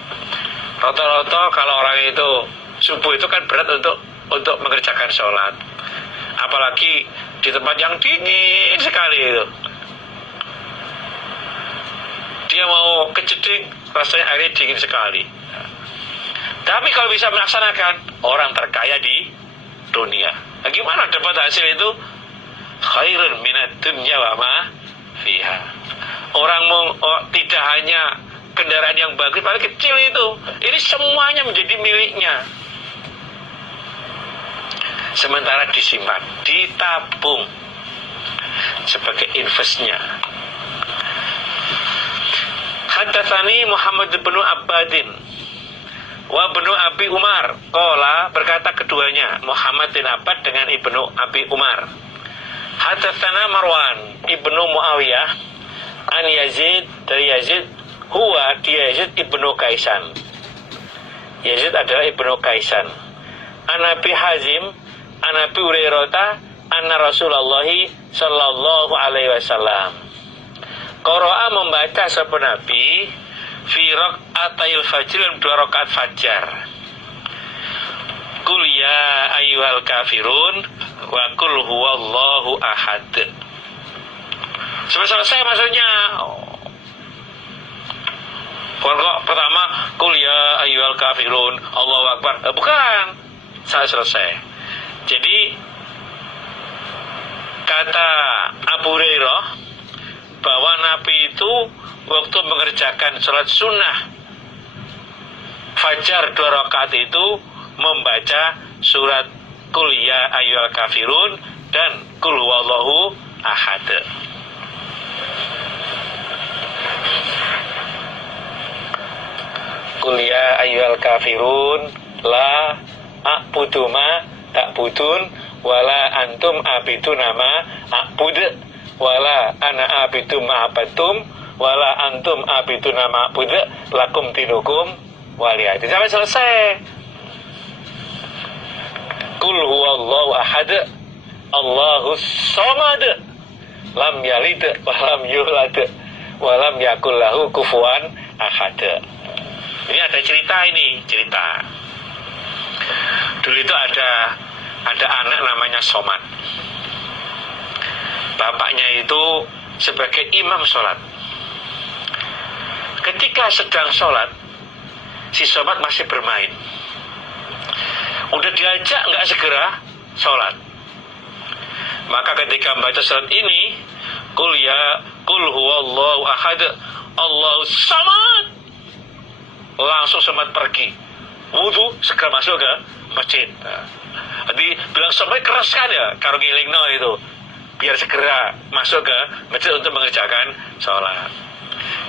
Rata-rata kalau orang itu subuh itu kan berat untuk mengerjakan sholat. Apalagi di tempat yang dingin sekali itu. Dia mau kejeding, rasanya airnya dingin sekali. Tapi kalau bisa melaksanakan, orang terkaya di dunia. Nah, gimana dapat hasil itu? Khairun minad dunya wa ma fiha. Orang tidak hanya kendaraan yang bagus, paling kecil itu. Ini semuanya menjadi miliknya. Sementara disimpan, ditabung sebagai investnya. Haddatsani Muhammad bin Abbadin wa Ibnu Abi Umar qala, berkata keduanya Muhammad bin Abbad dengan Ibnu Abi Umar, haddatsana Marwan Ibnu Muawiyah an Yazid, dari Yazid, huwa dia Yazid Ibnu Kaisan. Yazid adalah Ibnu Kaisan. An Abi Hazim an Abi Hurairah anna Rasulullah sallallahu alaihi wasallam qara'a, membaca sapa Nabi fi raq'atayil fajr, 2 rakaat fajar. Qul ya ayyuhal kafirun wa qul huwallahu ahad. Sampai selesai maksudnya. Pokok pertama qul ya ayyuhal kafirun Allahu akbar. Bukan. Saya selesai. Jadi kata Abu Hurairah bahwa Nabi itu waktu mengerjakan sholat sunnah fajar 2 rakaat itu membaca surat Qul ya ayyuhal kafirun dan Qul huwallahu ahad. Qul ya ayyuhal kafirun la a'budu ma ta'budun wala antum abiduna ma a'bud wala ana abidu ma'abatum wala antum abidu ma'abud lakum dinukum waliyah. Sampai selesai. Qul huwallahu ahad Allahus samad lam yalid wa lam yulad wa lam yakul lahu kufuwan ahad. Ini ada cerita. Dulu itu ada anak namanya Somad. Bapaknya itu sebagai imam sholat. Ketika sedang sholat, si Somad masih bermain. Udah diajak nggak segera sholat. Maka ketika membaca sholat ini, Qul huwallahu ahad Allahu samad, langsung Somad pergi wudu, segera masuk ke masjid. Jadi bilang sampai keras kan ya, karo ngilingno itu, biar segera masuk ke masjid untuk mengerjakan sholat.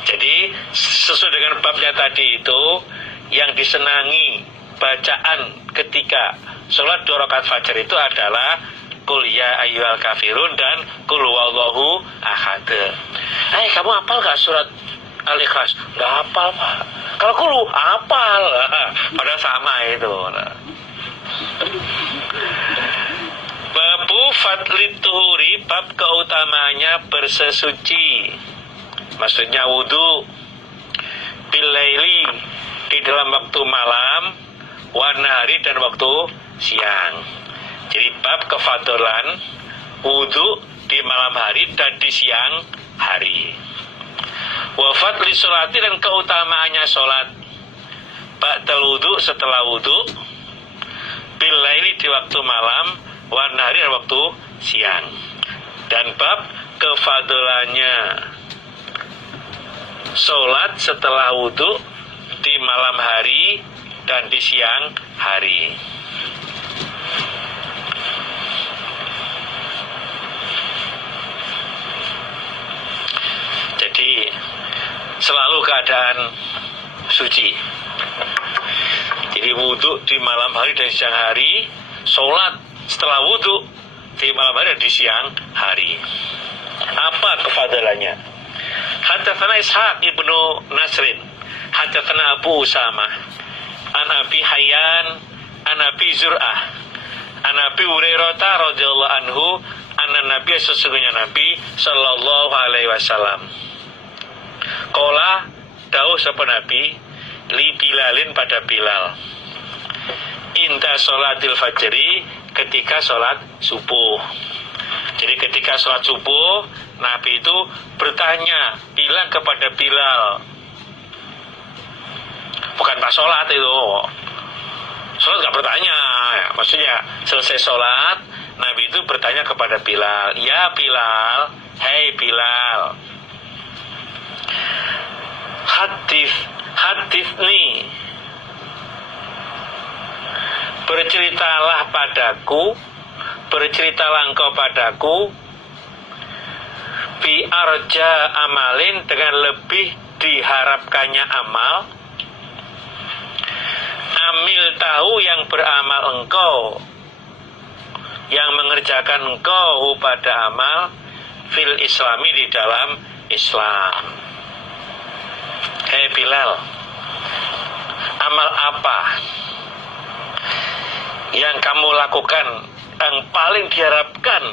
Jadi sesuai dengan babnya tadi itu, yang disenangi bacaan ketika sholat 2 rakaat fajar itu adalah Qul ya ayyuhal kafirun dan Qul huwallahu ahad. Kamu hafal gak surat Al-Ikhlas? Gak hafal, Pak. Kalau Qul hafal, padahal sama itu. Babu fadlit tuhuri, bab keutamaannya bersesuci, maksudnya wudu, bilaili, di dalam waktu malam, wanahari, dan waktu siang. Jadi bab kefadolan wudu di malam hari dan di siang hari. Wa fadli sholati, dan keutamaannya sholat ba'dal wudu, setelah wudu, bilaili, di waktu malam, wanahari, dan waktu siang. Dan bab kefadolannya sholat setelah wudu di malam hari dan di siang hari. Jadi selalu keadaan suci. Jadi wudu di malam hari dan siang hari, sholat setelah wudu di malam hari dan di siang hari. Apa kefadalannya? Haddatsana Ishaq ibnu Nasrin, haddatsana Abu Usamah, an Abi Hayyan, an Abi Zur'ah, an Abi Hurairah radhiyallahu anhu, anna Nabi, sesungguhnya Nabi sallallahu alaihi wasallam, qala, dawuh sapa Nabi, li Bilalin, pada Bilal, inda sholatil fajri, ketika sholat subuh. Jadi ketika sholat subuh, Nabi itu bertanya, bilang kepada Bilal, bukan pas sholat itu, sholat gak bertanya, maksudnya selesai sholat, Nabi itu bertanya kepada Bilal, ya Bilal, hei Bilal, hadithni, berceritalah padaku, berceritalah engkau padaku, bi arja amalin, dengan lebih diharapkannya amal, amil tahu, yang beramal engkau, yang mengerjakan engkau pada amal, fil islami, di dalam Islam. Hei Bilal, amal apa yang kamu lakukan yang paling diharapkan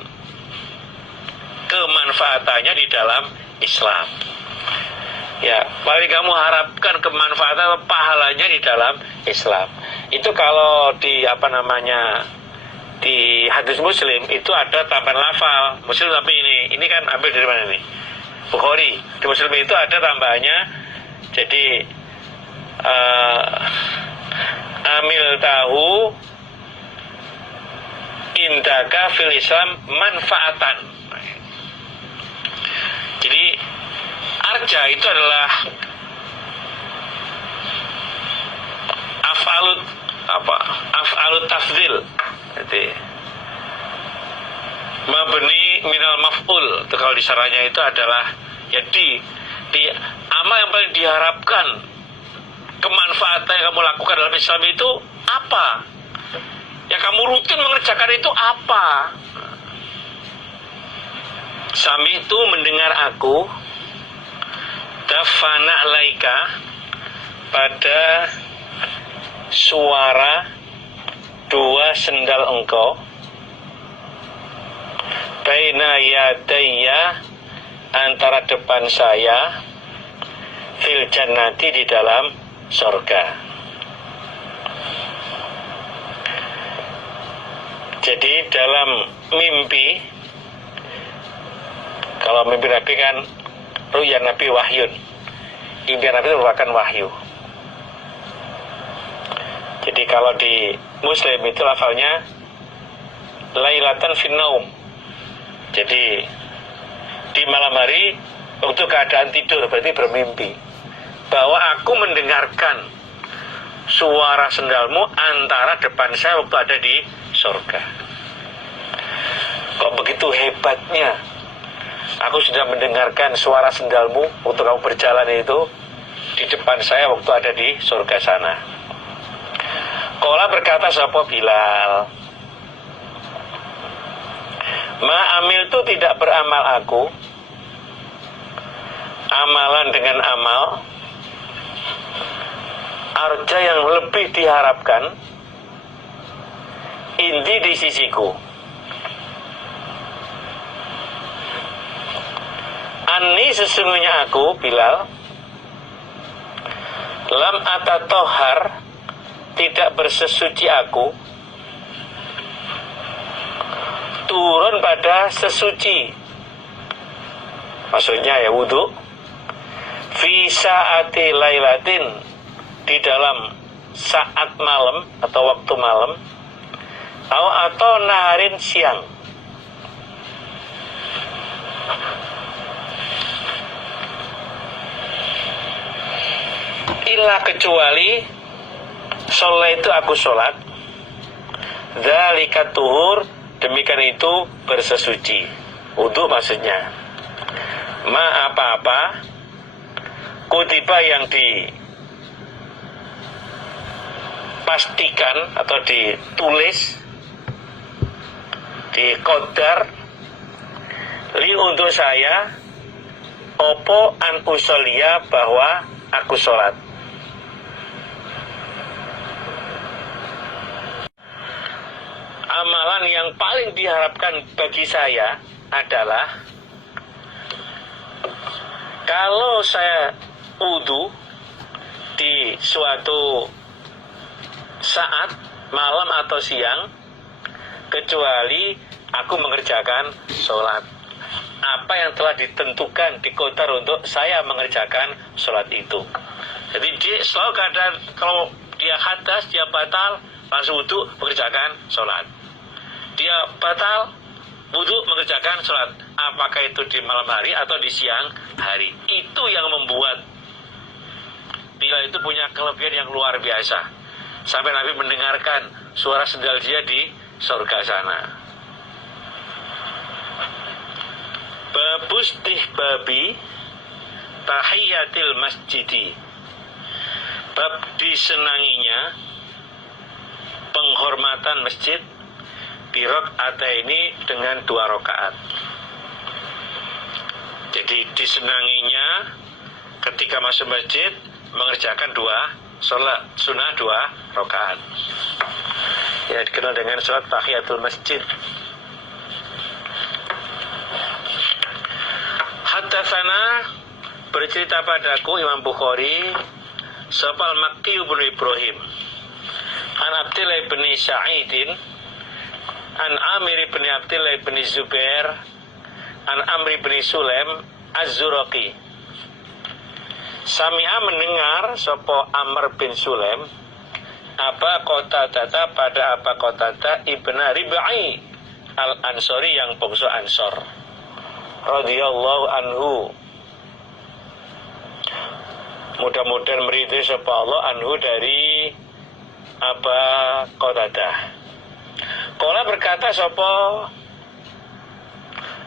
kemanfaatannya di dalam Islam? Ya, paling kamu harapkan kemanfaatan pahalanya di dalam Islam. Itu kalau di di hadis Muslim itu ada tambahan lafal Muslim, tapi ini kan ambil dari mana nih? Bukhari. Di Muslim itu ada tambahannya, jadi amil tahu indaka fil Islam manfaatan. Jadi arja itu adalah af'alut tafdil. Jadi mabni minal maf'ul, itu kalau di syarahnya itu adalah jadi di amal yang paling diharapkan kemanfaatan yang kamu lakukan dalam Islam itu apa? Yang kamu rutin mengerjakan itu apa? Sami itu mendengar aku, dafana laika, pada suara dua sendal engkau, baina yadayya, antara depan saya, fil jannati, di dalam surga. Jadi dalam mimpi, kalau mimpi Nabi kan ru'ya Nabi wahyun, impian Nabi itu merupakan wahyu. Jadi kalau di Muslim itu lafalnya lailatan finnaum. Jadi di malam hari waktu keadaan tidur, berarti bermimpi, bahwa aku mendengarkan suara sendalmu antara depan saya waktu ada di surga. Kok begitu hebatnya aku sudah mendengarkan suara sendalmu waktu kamu berjalan itu di depan saya waktu ada di surga sana. Qala, berkata sapa Bilal, ma amil itu tidak beramal aku, amalan dengan amal, arja yang lebih diharapkan, indi di sisiku. Anni sesungguhnya aku Bilal lam atatohar tidak bersesuci aku turun pada sesuci, maksudnya ya wudu, fi saati lailatin di dalam saat malam atau waktu malam, atau naharin siang. Illa kecuali sholat itu aku sholat, dzalika tuhur, demikian itu bersesuci, wudu maksudnya. Ma apa-apa kutiba yang dipastikan atau ditulis, dikodar, li untuk saya, opo an usolia bahwa aku sholat. Amalan yang paling diharapkan bagi saya adalah kalau saya wudu di suatu saat malam atau siang, kecuali aku mengerjakan sholat. Apa yang telah ditentukan di kodar untuk saya mengerjakan sholat itu. Jadi dia selalu keadaan kalau dia hadas, dia batal, langsung wudu mengerjakan sholat. Dia batal, wudu mengerjakan sholat. Apakah itu di malam hari atau di siang hari. Itu yang membuat Bilal itu punya kelebihan yang luar biasa. Sampai Nabi mendengarkan suara sendal dia di surga sana. Babustih babi tahiyatil masjidi. Bab disenanginya penghormatan masjid ini dengan 2 rakaat. Jadi disenanginya ketika masuk masjid mengerjakan 2 sholat sunnah 2 rakaat. Ya dikenal dengan sholat tahiyatul masjid. Haddatsana bercerita padaku Imam Bukhari Sopal Makki bin Ibrahim an Abdillah bin Sa'idin an Amir bin Abdillah bin Zubair an Amri bin Sulaim Az-Zuraqi. Sami'a mendengar sopo Amr bin Sulaim Aba Qatadah pada Aba Qatadah ibn Rib'i Al-Ansori yang bangsa Ansor radhiyallahu anhu, mudah-mudahan meridhai sapa Allah anhu dari Aba Qatadah. Qala berkata sapa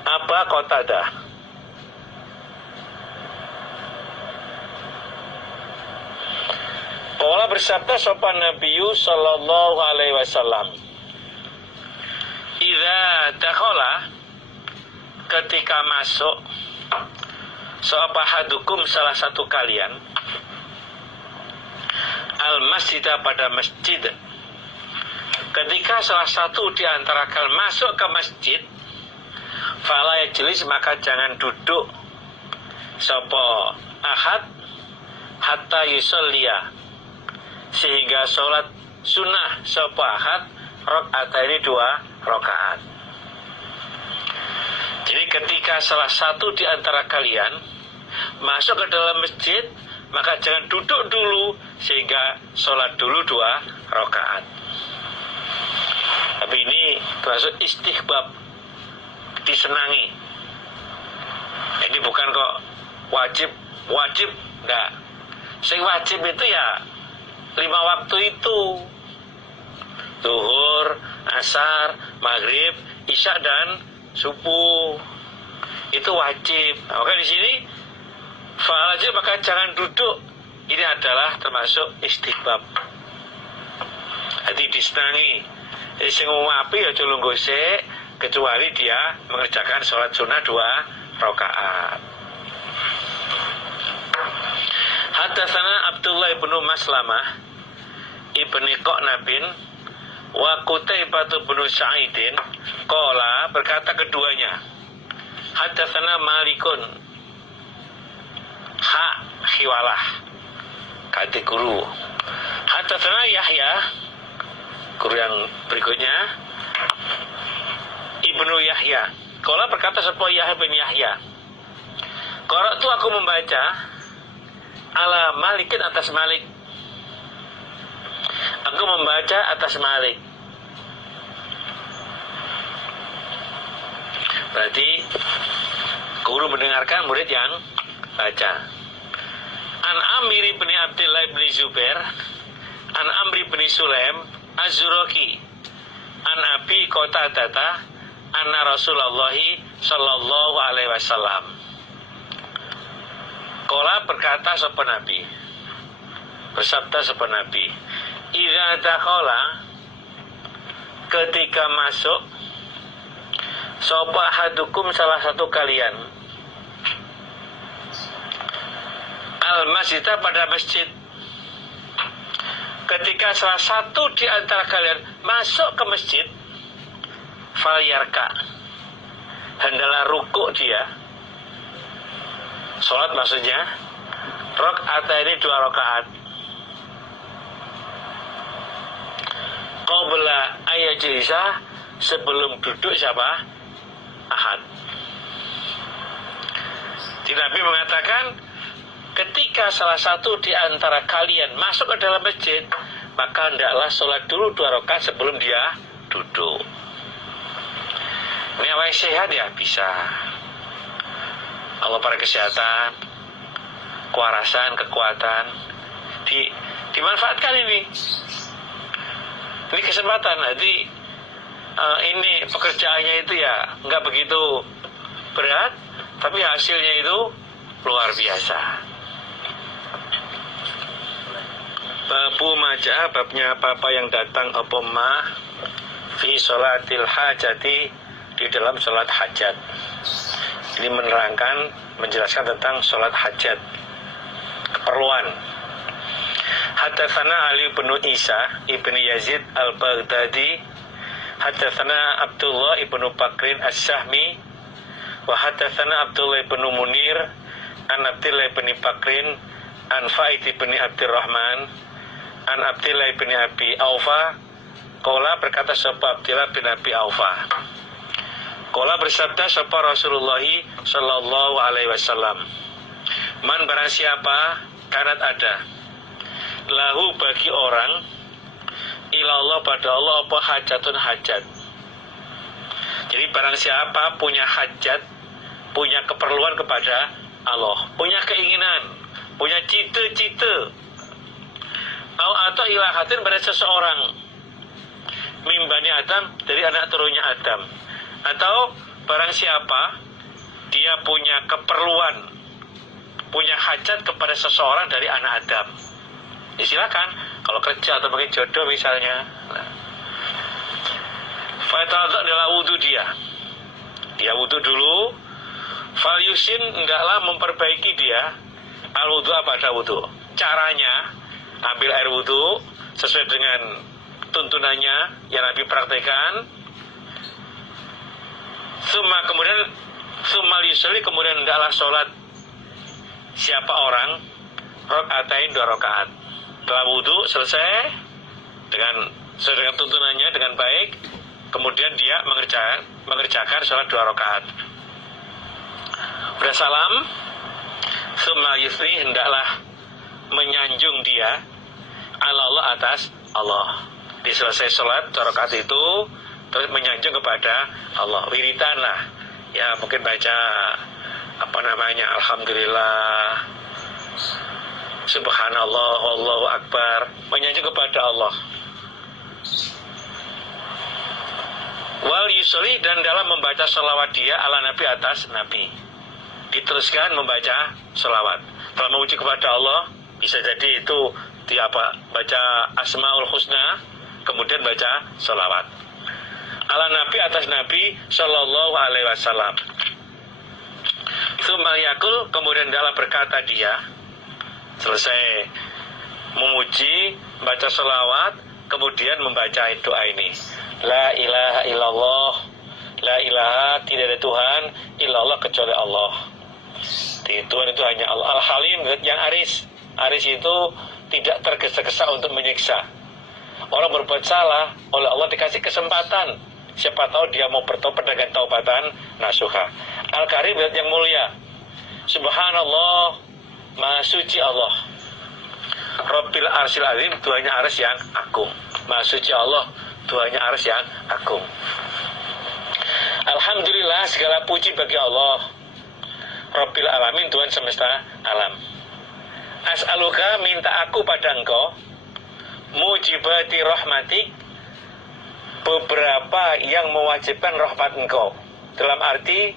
Aba Qatadah, Qala bersabda sapa Nabi sallallahu alaihi wasallam, idza dakhala, ketika masuk sapa hadukum salah satu kalian al masjidah pada masjid, ketika salah satu di antara kalian masuk ke masjid, fala yajlis, maka jangan duduk sapa ahad hatta yusolliya, sehingga sholat sunnah sapa ahad rakaat ini 2 rakaat. Jadi ketika salah satu di antara kalian masuk ke dalam masjid, maka jangan duduk dulu, sehingga sholat dulu 2 rakaat. Tapi ini termasuk istihbab, disenangi. Ini bukan kok wajib, enggak. Sing wajib itu ya 5 waktu itu, zuhur, asar, maghrib, isya dan subuh, itu wajib. Maka di sini fa'al aja, maka jangan duduk. Ini adalah termasuk istihbab. Jadi disenangi. Jadi sing api aja lungguh sik, kecuali dia mengerjakan sholat sunnah 2 rakaat. Haddatsana Abdullah bin Maslamah ibni Qanabin Wa Qutaibah bin Sa'idin qala, berkata keduanya, hadatsana Malikun, hiwalah ganti guru. Hadatsana Yahya, guru yang berikutnya, Ibnu Yahya. Qala, berkata sapa Yahya bin Yahya, qara'tu, aku membaca, ala Malikin, atas Malik. Aku membaca atas Malik. Berarti guru mendengarkan, murid yang baca. An Amir bin Abdullah bin Zubair, an Amri bin Sulaim Az-Zuraki, an Abi Qatadah, anna Rasulullah sallallahu alaihi wasallam. Qala, berkata sapa Nabi, bersabda sapa Nabi, idza dakhala, ketika masuk, sapa hadukum, salah satu kalian, al-masjid, pada masjid. Ketika salah satu di antara kalian masuk ke masjid, falyarka, hendalah rukuk dia. Salat maksudnya, rakaat ini 2 rakaat. Qabla ayyajlisa, sebelum duduk siapa? Ahad. Jadi Nabi mengatakan, ketika salah satu di antara kalian masuk ke dalam masjid, maka hendaklah sholat dulu 2 rakaat sebelum dia duduk. Ini awal sehat ya, bisa. Allah pada kesehatan, kewarasan, kekuatan, dimanfaatkan ini. Ini kesempatan. Nanti ini pekerjaannya itu ya nggak begitu berat, tapi hasilnya itu luar biasa. Babu majah, babnya apa yang datang apa ma fi sholatil hajati, di dalam sholat hajat. Ini menerangkan, menjelaskan tentang sholat hajat, keperluan. Hadatsana Ali bin Isa ibn Yazid al-Baghdadi, hadatsana Abdullah ibn Bakrin as-Sahmi, wa hadatsana Abdullah ibn Munir an Abdullah ibn Bakrin an Faid ibn Abdurrahman an Abdullah ibn Abi Aufa. Qala, berkata sapa Abdullah bin Abi Aufa, qala, bersabda sapa Rasulullah sallallahu alaihi wasallam, man, barang siapa, kanat ada, lahu, bagi orang, ilallah, pada Allah, apa hajatun, hajat. Jadi barang siapa punya hajat, punya keperluan kepada Allah, punya keinginan, punya cita-cita, atau ilahatin pada seseorang, mimbani Adam, dari anak turunnya Adam, atau barang siapa dia punya keperluan, punya hajat kepada seseorang dari anak Adam, ya silakan. Kalau kerja atau bagi jodoh misalnya, fatadha, adalah wudhu dia wudhu dulu. Fal yusin, hendaklah memperbaiki dia al wudhu, pada wudhu. Caranya, ambil air wudhu sesuai dengan tuntunannya yang Nabi praktekkan. Summa yusli, kemudian hendaklah sholat siapa orang, rakaatain, 2 rakaat. Setelah wudhu selesai sesuai dengan tuntunannya dengan baik, kemudian dia mengerjakan sholat 2 rakaat. Udah salam, summa yusli, hendaklah menyanjung dia ala Allah, atas Allah. Di selesai sholat 2 rakaat itu, terus menyanjung kepada Allah, wiritan lah ya, mungkin baca alhamdulillah, subhanallah, Allahu akbar, menyanjung kepada Allah. Wal yusli, dan dalam membaca sholawat dia ala Nabi, atas Nabi. Diteruskan membaca sholawat. Kalau memuji kepada Allah, bisa jadi itu baca Asmaul Husna, kemudian baca sholawat ala Nabi, atas Nabi sallallahu alaihi wasallam. Tsumma yaqul, kemudian dalam berkata dia, selesai memuji, baca sholawat, kemudian membaca doa ini. La ilaha illallah, la ilaha, tidak ada Tuhan illallah kecuali Allah. Tuhan itu hanya Allah. Al-Halim yang aris. Aris itu tidak tergesa-gesa untuk menyiksa. Orang berbuat salah, oleh Allah dikasih kesempatan. Siapa tahu dia mau bertobat dengan taubatan nasuha. Al-Karim yang mulia. Subhanallah, Maha suci Allah. Rabbil arsyil azim, Tuhannya arsy yang agung. Maha suci Allah, Tuhannya arsy yang agung. Alhamdulillah, segala puji bagi Allah. Rabbil alamin, Tuhan semesta alam. As'aluka, minta aku pada engkau, mujibati rahmatik, beberapa yang mewajibkan rahmat engkau. Dalam arti,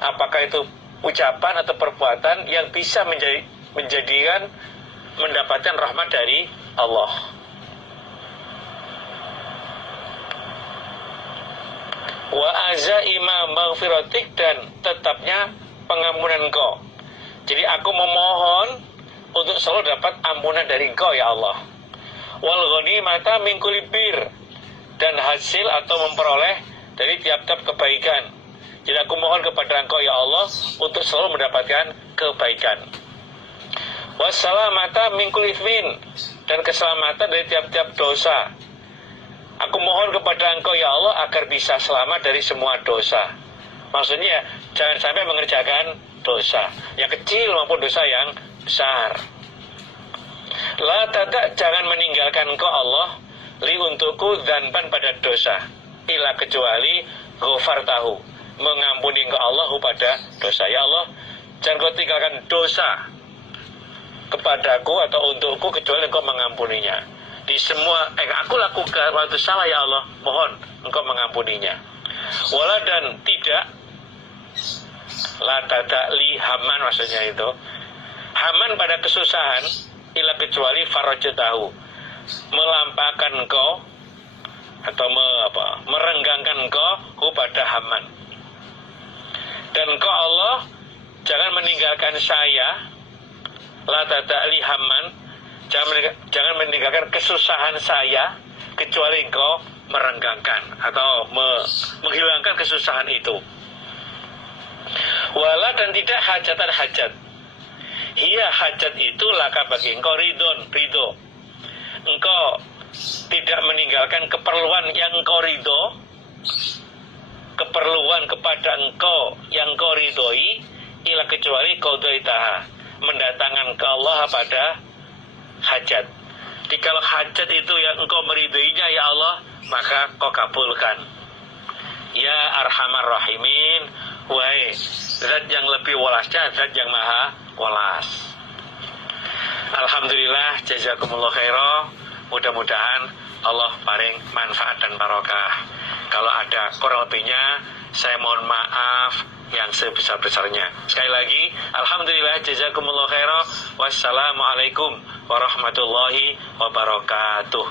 apakah itu ucapan atau perbuatan yang bisa menjadikan mendapatkan rahmat dari Allah. Wa azaima maghfiratik, dan tetapnya pengampunan engkau. Jadi aku memohon untuk selalu dapat ampunan dari engkau ya Allah. Wal ghanimata min kulli bir, dan hasil atau memperoleh dari tiap-tiap kebaikan. Jadi aku mohon kepada engkau ya Allah untuk selalu mendapatkan kebaikan. Wassalamata min kulli ithmin, dan keselamatan dari tiap-tiap dosa. Aku mohon kepada engkau ya Allah agar bisa selamat dari semua dosa. Maksudnya jangan sampai mengerjakan dosa yang kecil maupun dosa yang besar. La tada, jangan meninggalkan engkau Allah li untukku dzanban pada dosa, ila kecuali ghafartahu, mengampuni engkau Allah pada dosa. Ya Allah, jangan kau tinggalkan dosa kepadaku atau untukku kecuali engkau mengampuninya. Di semua aku lakukan waktu salah ya Allah, mohon engkau mengampuninya. Wala, dan tidak la tada li haman, maksudnya itu haman pada kesusahan, ila kecuali farajatahu, melampaukan engkau atau merenggangkan engkau pada haman. Dan engkau Allah jangan meninggalkan saya, la tada'li haman, jangan meninggalkan kesusahan saya kecuali engkau merenggangkan atau menghilangkan kesusahan itu. Wala, dan tidak hajatan hajat, iya hajat itu laka bagi engkau ridho. Engkau tidak meninggalkan keperluan yang engkau ridho, keperluan kepada engkau yang engkau ridhoi, ila kecuali qadaitaha, mendatangkan ke Allah pada hajat. Jadi kalau hajat itu yang engkau meridhoinya ya Allah, maka kau kabulkan. Ya Arhamar Rahimin, wahai zat yang lebih welasnya, zat yang maha welas. Alhamdulillah, jazakumullah khairah. Mudah-mudahan Allah paring manfaat dan barokah. Kalau ada kurang lebihnya, saya mohon maaf yang sebesar-besarnya. Sekali lagi, alhamdulillah, jazakumullah khairah. Wassalamualaikum warahmatullahi wabarakatuh.